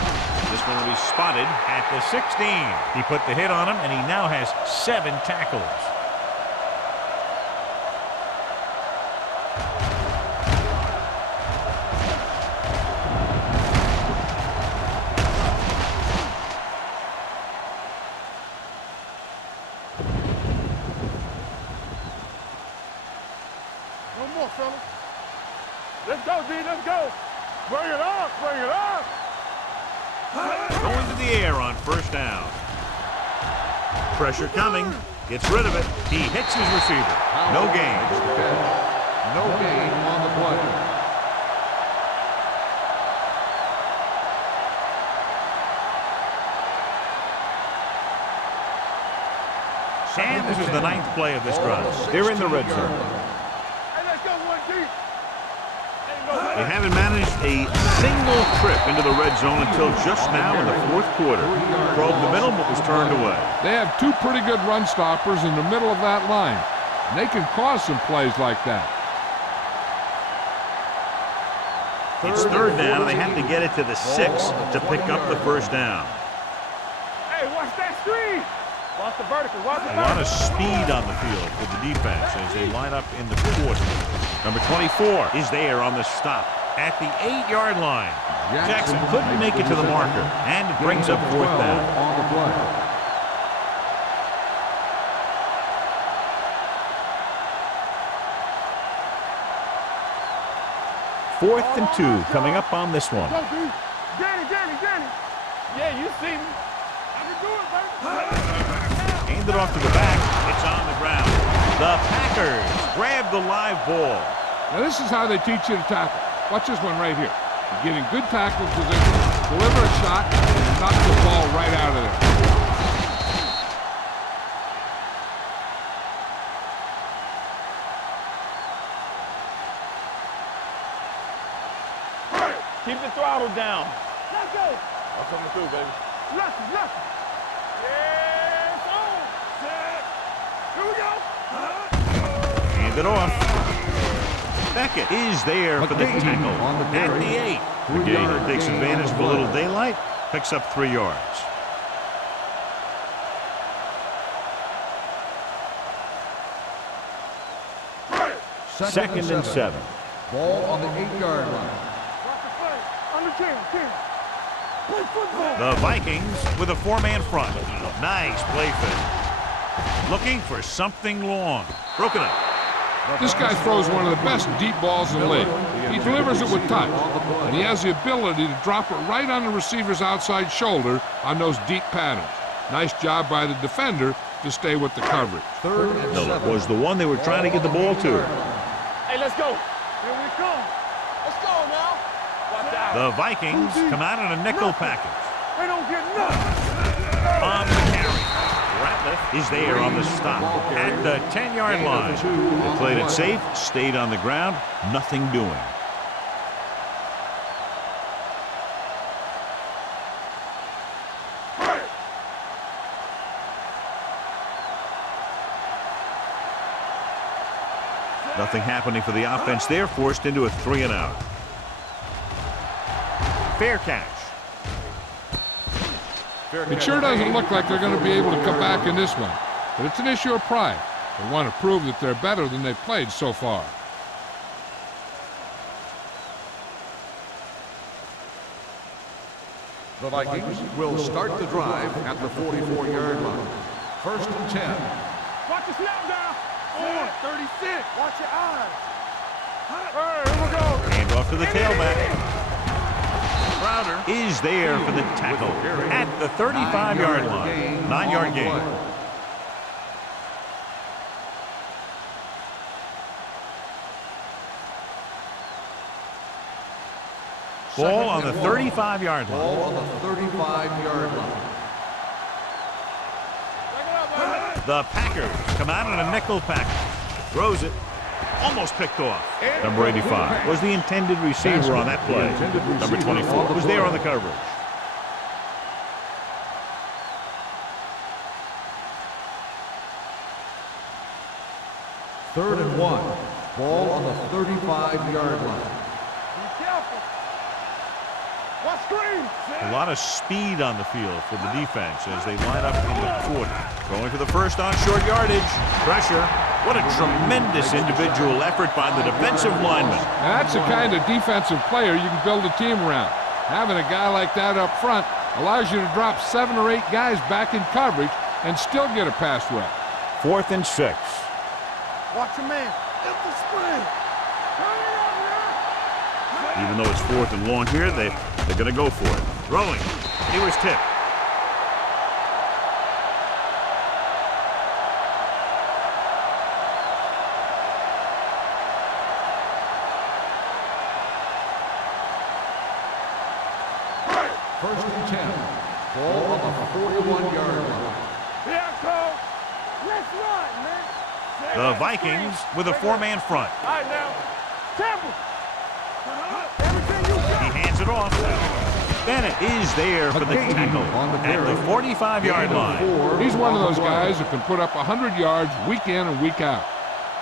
This one will be spotted at the 16. He put the hit on him, and he now has 7 tackles. One more, fella. Let's go, D. Let's go. Bring it up. Bring it up. Going to the air on first down. Pressure coming. Gets rid of it. He hits his receiver. No gain. No gain on the play. This is the 9th play of this drive. They're in the red zone. Hey, let's go one deep. They haven't managed a single trip into the red zone until just now in the 4th quarter. Probed the middle, but was turned away. They have two pretty good run stoppers in the middle of that line, and they can cause some plays like that. It's 3rd down, and they have to get it to the 6 to pick up the first down. Hey, watch that screen. Watch the vertical. Watch the A lot of speed on the field for the defense as they line up in the quarter. Number 24 is there on the stop at the 8-yard line. Jackson couldn't make it to the marker, and it brings up 4th down. On the play. Fourth and 2 coming up on this one. Go, D. Danny. Yeah, you see me. I can do it, baby. Hand it off to the back. It's on the ground. The Packers grab the live ball. Now this is how they teach you to tackle. Watch this one right here. You get in good tackle position, deliver a shot, and knock the ball right out of there. Keep the throttle down. Let's go. I'm coming through, baby. Lucky. Yeah, it's on. Set. Here we go. Hand it off. Beckett is there for the tackle at the 8. The Gator takes advantage of a little daylight, picks up 3 yards. Second and 7. Ball on the 8-yard line. Watch the play. Under 10. Play football. The Vikings with a 4-man front. Nice play fake. Looking for something long. Broken up. This guy throws one of the best deep balls in the league. He delivers it with touch, and he has the ability to drop it right on the receiver's outside shoulder on those deep patterns. Nice job by the defender to stay with the coverage. 3rd and 7. Was the one they were trying to get the ball to. Hey, let's go. Here we come. Let's go now. Watch out. The Vikings come out in a nickel package. They don't get nothing. On the carry. Ratliff is there on the stop at the 10-yard line. They played it safe, stayed on the ground, nothing doing. Nothing happening for the offense there, forced into a 3-and-out. Fair catch. It sure doesn't look like they're going to be able to come back in this one, but it's an issue of pride. They want to prove that they're better than they've played so far. The Vikings will start the drive at the 44-yard line. 1st and 10. Watch the snap down. 36. Watch your eyes. Hey, here we go. Hand off to the tailback. Crowder is there for the tackle at the 35-yard line. 9-yard gain. Ball on the 35-yard line. Ball on the 35-yard line. The Packers come out in a nickel package. Throws it. Almost picked off. Number 85 was the intended receiver on that play. Number 24 was there on the coverage. Third and 1. Ball on the 35-yard line. Be careful. Watch screen. A lot of speed on the field for the defense as they line up in the quarter. Going for the first on short yardage. Pressure. What a tremendous individual effort by the defensive lineman. Now that's the kind of defensive player you can build a team around. Having a guy like that up front allows you to drop 7 or 8 guys back in coverage and still get a pass rep. 4th and 6. Watch your man. It's the spring. Even though it's 4th and long here, they're going to go for it. Throwing. He was tipped. First and 10. Ball on the 41-yard line. Here I come. Let's The Vikings with a four-man front. All right, now. Temple. Everything you got. He hands it off. Bennett is there for the tackle at the 45-yard line. He's one of those guys who can put up 100 yards week in and week out.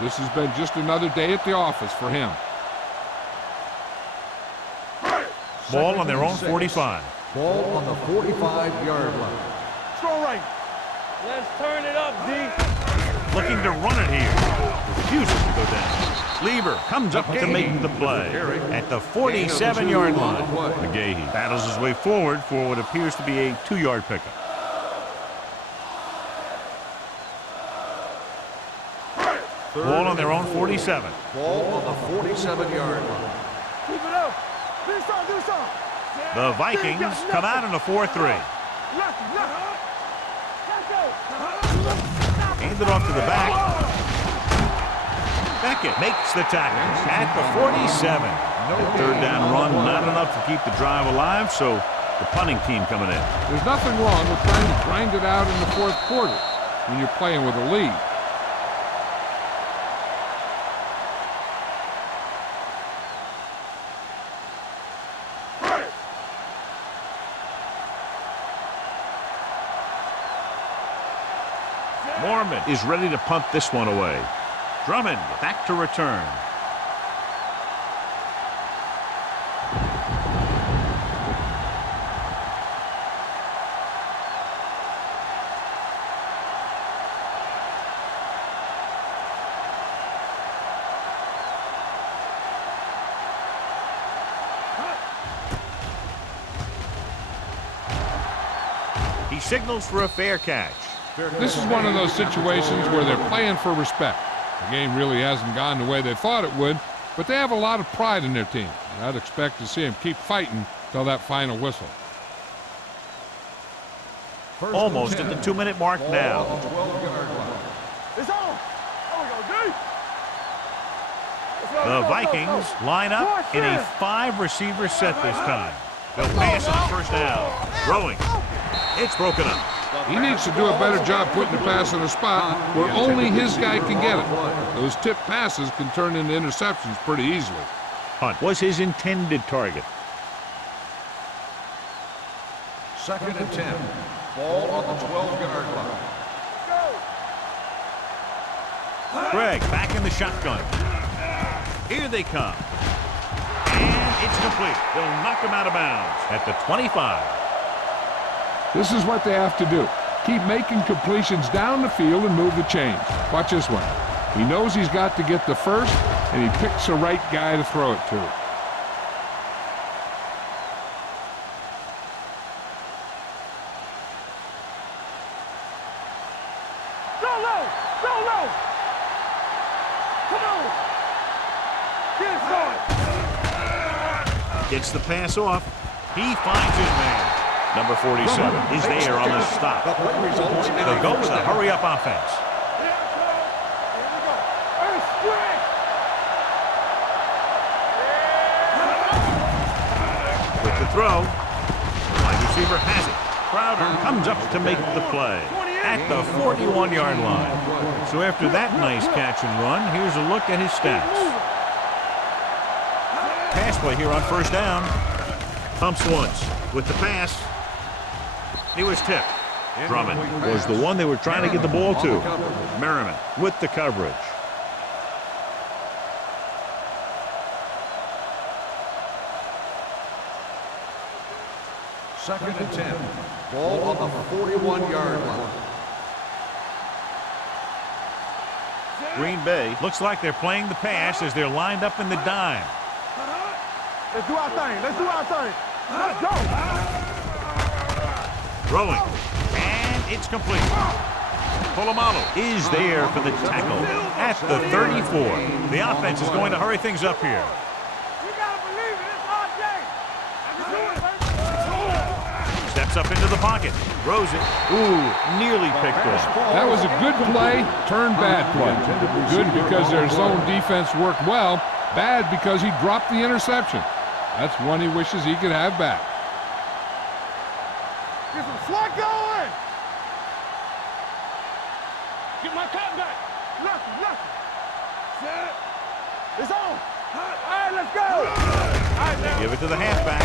This has been just another day at the office for him. Ball on their own 45. Ball on the 45-yard line. Strong right. Let's turn it up, D. Looking to run it here. Refuses to go down. Lieber comes up to make the play at the 47-yard line. McGahee battles his way forward for what appears to be a 2-yard pickup. Ball on their own 47. Ball on the 47-yard line. Keep it up. Do something. The Vikings come out in a 4-3. Hand it off to the back. Beckett makes the tackle at the 47. The third down run, not enough to keep the drive alive, so the punting team coming in. There's nothing wrong with trying to grind it out in the fourth quarter when you're playing with a lead. Mormon is ready to punt this one away. Drummond back to return. He signals for a fair catch. This is one of those situations where they're playing for respect. The game really hasn't gone the way they thought it would, but they have a lot of pride in their team. And I'd expect to see them keep fighting till that final whistle. Almost at the 2-minute mark now. It's on. There we go, D. The Vikings line up in a 5-receiver set this time. They'll pass on first down. Throwing. It's broken up. He needs to do a better job putting the pass in a spot where only his guy can get it. Those tip passes can turn into interceptions pretty easily. Hunt was his intended target. 2nd and 10. Ball on the 12-yard line. Greg back in the shotgun. Here they come. And it's complete. They'll knock him out of bounds at the 25. This is what they have to do. Keep making completions down the field and move the chains. Watch this one. He knows he's got to get the first, and he picks the right guy to throw it to. Go low. Come on. Get it going. Gets the pass off. He finds his man. Number 47 is there on the stop. They'll go with a hurry-up offense. With the throw, the wide receiver has it. Crowder comes up to make the play at the 41-yard line. So after that nice catch and run, here's a look at his stats. Pass play here on first down. Pumps once with the pass. He was tipped. Drummond was the one they were trying to get the ball to. Merriman with the coverage. Second and 10. Ball on the 41-yard line. Green Bay looks like they're playing the pass as they're lined up in the dime. Let's do our thing. Let's go. Throwing. And it's complete. Polamalu is there for the tackle at the 34. The offense is going to hurry things up here. You gotta believe it. It's our day. Steps up into the pocket. Throws it. Ooh, nearly picked off. That was a good play, turned bad play. Good because their zone defense worked well. Bad because he dropped the interception. That's one he wishes he could have back. Get some slack going. Get my cut. It's on. All right, let's go. All right, They now. give it to the halfback.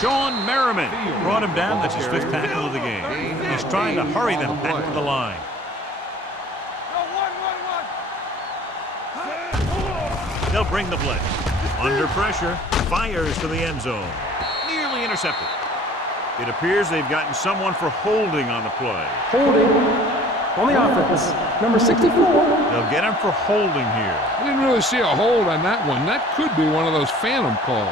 Sean Merriman brought him down. That's his 5th tackle of the game. He's trying to hurry them back to the line. Go, one. They'll bring the blitz. Under pressure, fires to the end zone. Nearly intercepted. It appears they've gotten someone for holding on the play. Holding on the offense. Number 64. They'll get him for holding here. I didn't really see a hold on that one. That could be one of those phantom calls.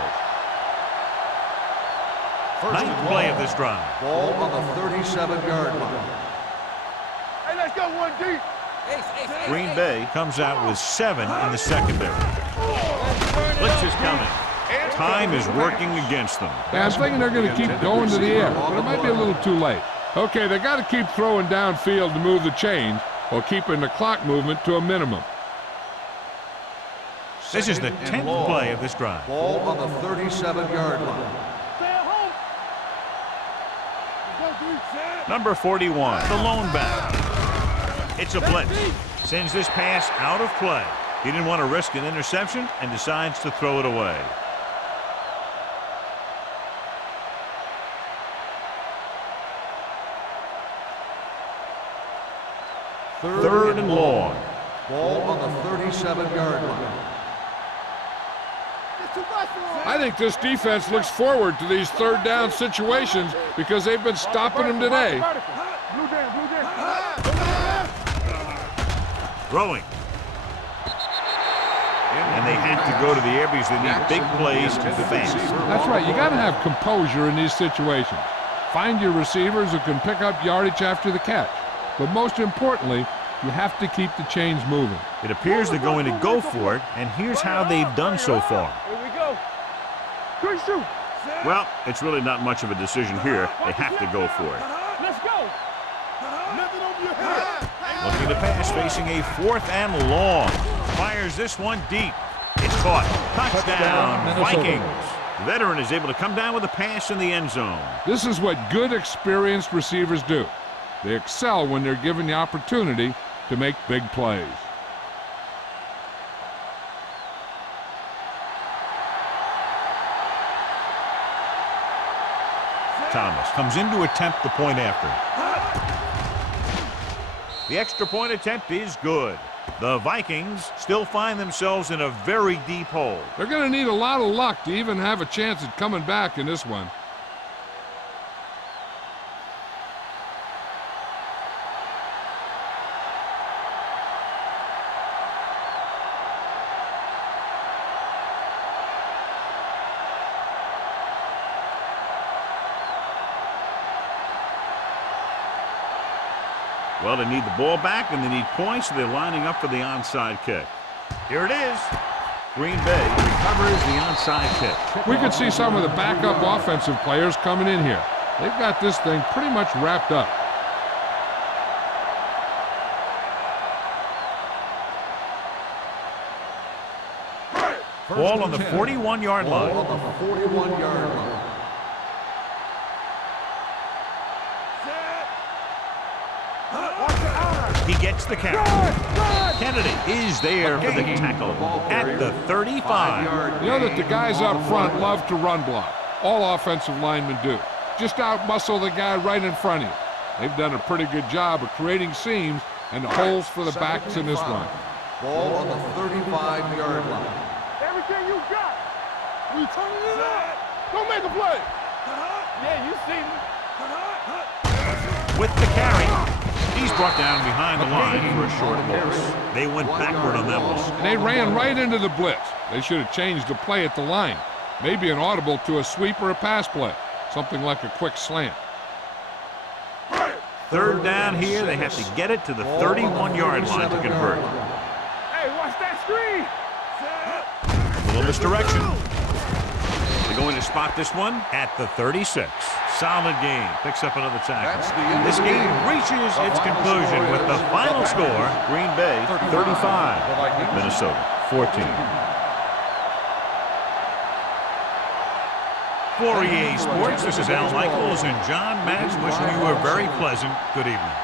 Ninth play of this drive. Ball on the 37-yard line. Hey, let's go, 1D. Green Bay comes out with 7 in the secondary. Blitz is coming. Time is working against them. Yeah, I'm thinking they're going to keep going to the air, but it might be a little too late. Okay, they got to keep throwing downfield to move the chains while keeping the clock movement to a minimum. This is the 10th play of this drive. Ball on the 37-yard line. Stay at home. Go, Number 41, the lone back. It's a blitz. Sends this pass out of play. He didn't want to risk an interception and decides to throw it away. Third and long. Ball on the 37-yard line. I think this defense looks forward to these third down situations because they've been stopping them today. Blue down. Throwing. And they have to go to the air because they need big plays fast. That's right. You got to have composure in these situations. Find your receivers who can pick up yardage after the catch. But most importantly, you have to keep the chains moving. It appears they're going to go for it, and here's how they've done so far. Here we go. Good shoot. Well, it's really not much of a decision here. They have to go for it. Let's go. Nothing over your head. Looking to pass, facing a 4th and long. Fires this one deep. It's caught. Touchdown, Vikings. The veteran is able to come down with a pass in the end zone. This is what good, experienced receivers do. They excel when they're given the opportunity to make big plays. Thomas comes in to attempt the point after. The extra point attempt is good. The Vikings still find themselves in a very deep hole. They're going to need a lot of luck to even have a chance at coming back in this one. Well, they need the ball back, and they need points, so they're lining up for the onside kick. Here it is. Green Bay recovers the onside kick. We could see some of the backup offensive players coming in here. They've got this thing pretty much wrapped up. Ball on the 41-yard line. Ball on the 41-yard line. He gets the carry. Kennedy is there for the tackle at the 35. You know that the guys up front love to run block. All offensive linemen do. Just out-muscle the guy right in front of you. They've done a pretty good job of creating seams and holes for the backs in this one. Ball on the 35-yard line. Everything you got. We turning it up. Go make a play. Yeah, you see me. With the carry, he's brought down behind the line for a short loss. They went backward on that one. And they ran right into the blitz. They should have changed the play at the line. Maybe an audible to a sweep or a pass play. Something like a quick slant. Third down here, they have to get it to the 31-yard line to convert. Hey, watch that screen. A little misdirection. They're going to spot this one at the 36. Solid game. Picks up another tackle. This game reaches its conclusion with the final score, Green Bay 35, Minnesota 14. For EA Sports, this is Al Michaels and John Maddox wishing you a very pleasant good evening.